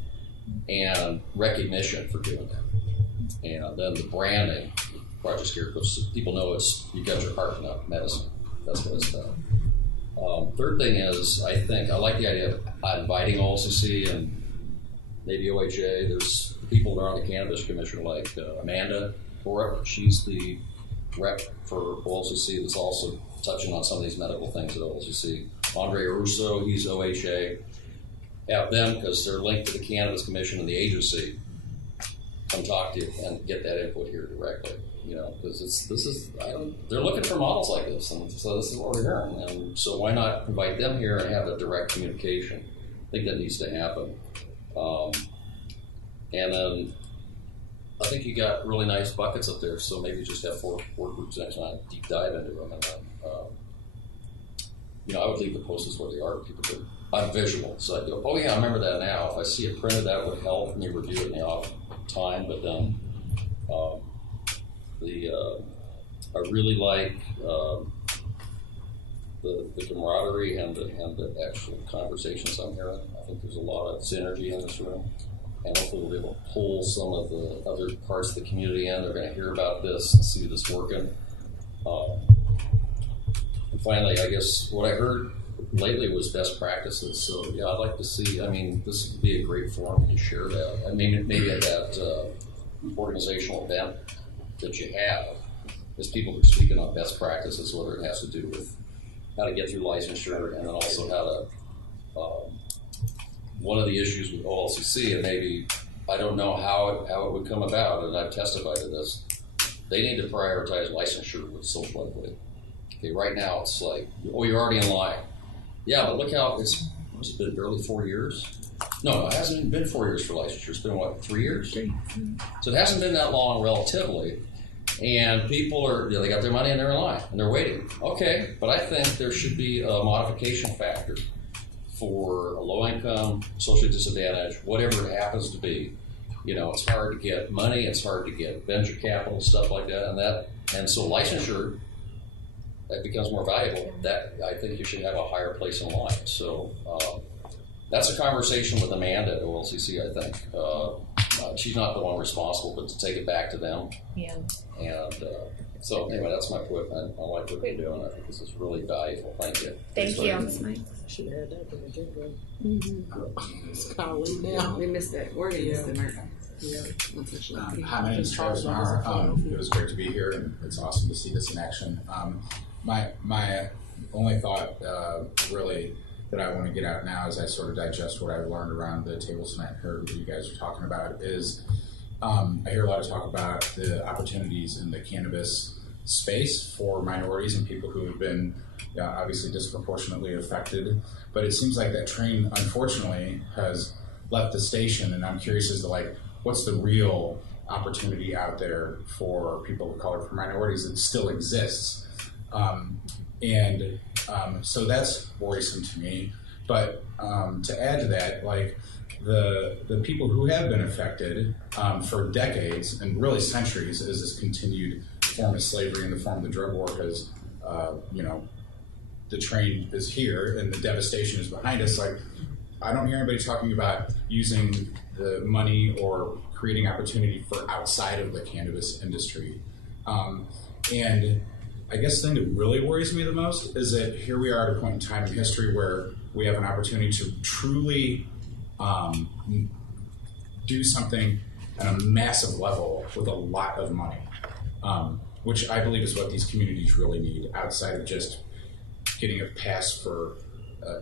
and recognition for doing that. And then the branding, Project Scarecrow, so people know you got your heart, not medicine. That's what it's about. Third thing is, I like the idea of inviting OLCC and maybe OHA. There's people that are on the Cannabis Commission, like Amanda Borup. She's the rep for OLCC that's also touching on some of these medical things at OLCC. Andre Russo, he's OHA. Have them, because they're linked to the Cannabis Commission and the agency, come talk to you and get that input here directly. You know, because they're looking for models like this, and so this is what we're hearing. And so why not invite them here and have a direct communication? I think that needs to happen. And then I think you got really nice buckets up there, so maybe just have four groups next time, deep dive into them, and then I would leave the posts where they are. People could. I'm visual, so I go, oh yeah, I remember that now. If I see it printed, that would help me review it in the off time. But then I really like the camaraderie and the actual conversations I'm hearing. I think there's a lot of synergy in this room, and hopefully we'll be able to pull some of the other parts of the community in. They're going to hear about this and see this working. And finally, I guess what I heard lately was best practices. So yeah, I'd like to see. I mean, this would be a great forum to share that. I mean, maybe at that organizational event that you have, as people are speaking on best practices, whether it has to do with how to get through licensure, and then also how to. One of the issues with OLCC, and maybe I don't know how it would come about, and I've testified to this, They need to prioritize licensure with social equity. Okay, right now it's like, oh, you're already in line. Yeah, but look how it's been barely 4 years. No, it hasn't even been 4 years for licensure. It's been what, 3 years? So it hasn't been that long relatively. And people are, they got their money and they're in line and they're waiting. Okay, but I think there should be a modification factor for a low income, socially disadvantaged, whatever it happens to be. It's hard to get money, it's hard to get venture capital, stuff like that, and so licensure, that becomes more valuable. That I think you should have a higher place in line. So that's a conversation with Amanda at OLCC, I think. She's not the one responsible, but to take it back to them. Yeah. And so anyway, that's my point. I like what you're doing. I think this is really valuable. Thank you. Thank you. Should have had that from the get-go. It's kind of late now. We missed it. We're going to miss it, Mark. Hi, my name is Travis Maher. It was great to be here, and it's awesome to see this in action. My only thought, really, that I want to get out now as I sort of digest what I've learned around the table tonight and heard what you guys are talking about is I hear a lot of talk about the opportunities in the cannabis space for minorities and people who have been obviously disproportionately affected. But it seems like that train, unfortunately, has left the station, and I'm curious as to what's the real opportunity out there for people of color, for minorities that still exists. So that's worrisome to me. But to add to that, the people who have been affected for decades and really centuries as this continued form of slavery in the form of the drug war, because the train is here and the devastation is behind us. I don't hear anybody talking about using the money or creating opportunity for outside of the cannabis industry. And I guess the thing that really worries me the most is that here we are at a point in time in history where we have an opportunity to truly do something at a massive level with a lot of money, which I believe is what these communities really need outside of just getting a pass for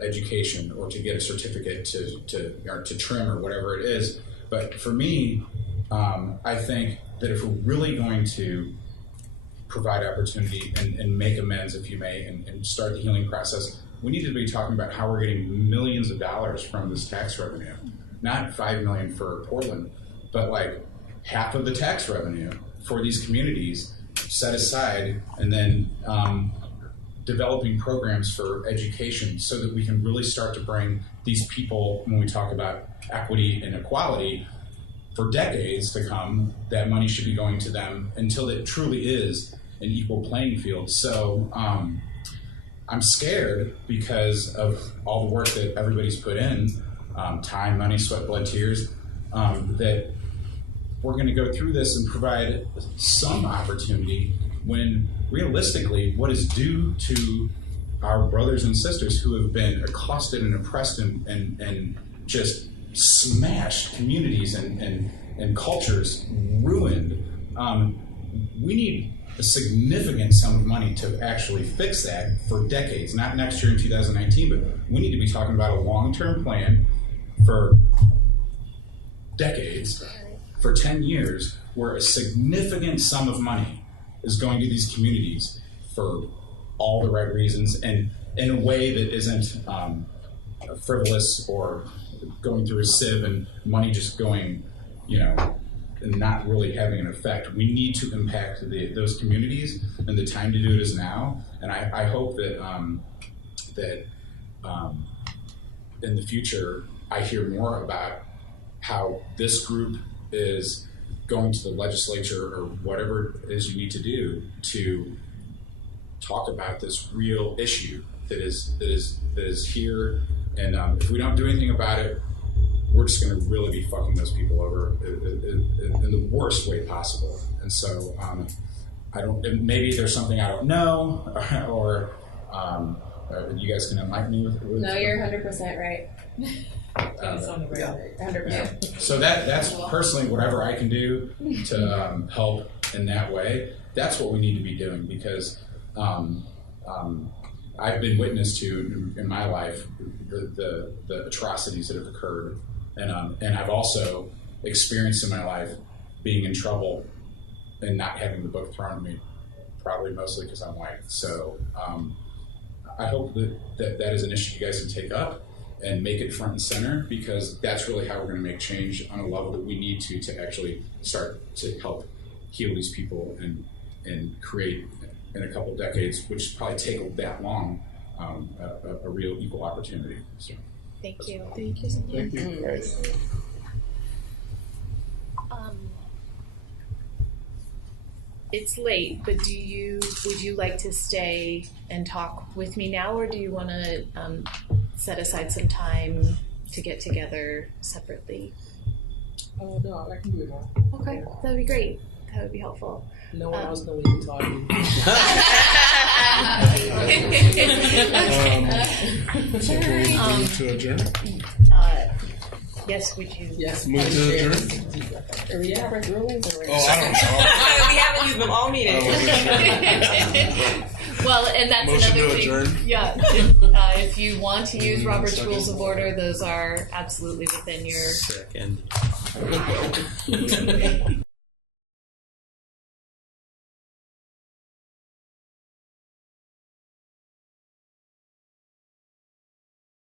education or to get a certificate to trim or whatever it is. But for me, I think that if we're really going to provide opportunity and make amends, if you may, and start the healing process, we need to be talking about how we're getting millions of dollars from this tax revenue. Not $5 million for Portland, but half of the tax revenue for these communities set aside, and then developing programs for education so that we can really start to bring these people, when we talk about equity and equality, for decades to come, that money should be going to them until it truly is an equal playing field. So I'm scared because of all the work that everybody's put in, time, money, sweat, blood, tears, that we're going to go through this and provide some opportunity when realistically what is due to our brothers and sisters who have been accosted and oppressed and just smashed, communities and cultures ruined. We need a significant sum of money to actually fix that for decades, not next year in 2019, but we need to be talking about a long-term plan for decades, for 10 years, where a significant sum of money is going to these communities for all the right reasons and in a way that isn't frivolous or going through a sieve and money just going, and not really having an effect. We need to impact those communities, and the time to do it is now. And I hope that in the future I hear more about how this group is going to the legislature or whatever it is you need to do to talk about this real issue that is here. And if we don't do anything about it, we're just going to really be fucking those people over in the worst way possible. And so maybe there's something I don't know, or you guys can enlighten me with No, you're 100% right. 100%. So that's personally whatever I can do to help in that way. That's what we need to be doing, because I've been witness to in my life the atrocities that have occurred, and I've also experienced in my life being in trouble and not having the book thrown at me, probably mostly because I'm white. So I hope that is an issue you guys can take up and make it front and center, because that's really how we're going to make change on a level that we need to actually start to help heal these people and create in a couple decades, which probably take that long, a real equal opportunity. So. Thank you. Thank you. Thank you. Right. It's late, but would you like to stay and talk with me now, or do you want to set aside some time to get together separately? No, I can do it now. Okay, that'd be great. That would be helpful. No one else knows what you're talking. So can we move to adjourn? Yes, would you? Yes. Move to adjourn? Are we at French rulings? Oh, I don't know. We haven't used them all meeting. Well, and that's Motion another to thing. adjourn? Yeah. If you want to use Robert's Rules of Order, those are absolutely within your. Second.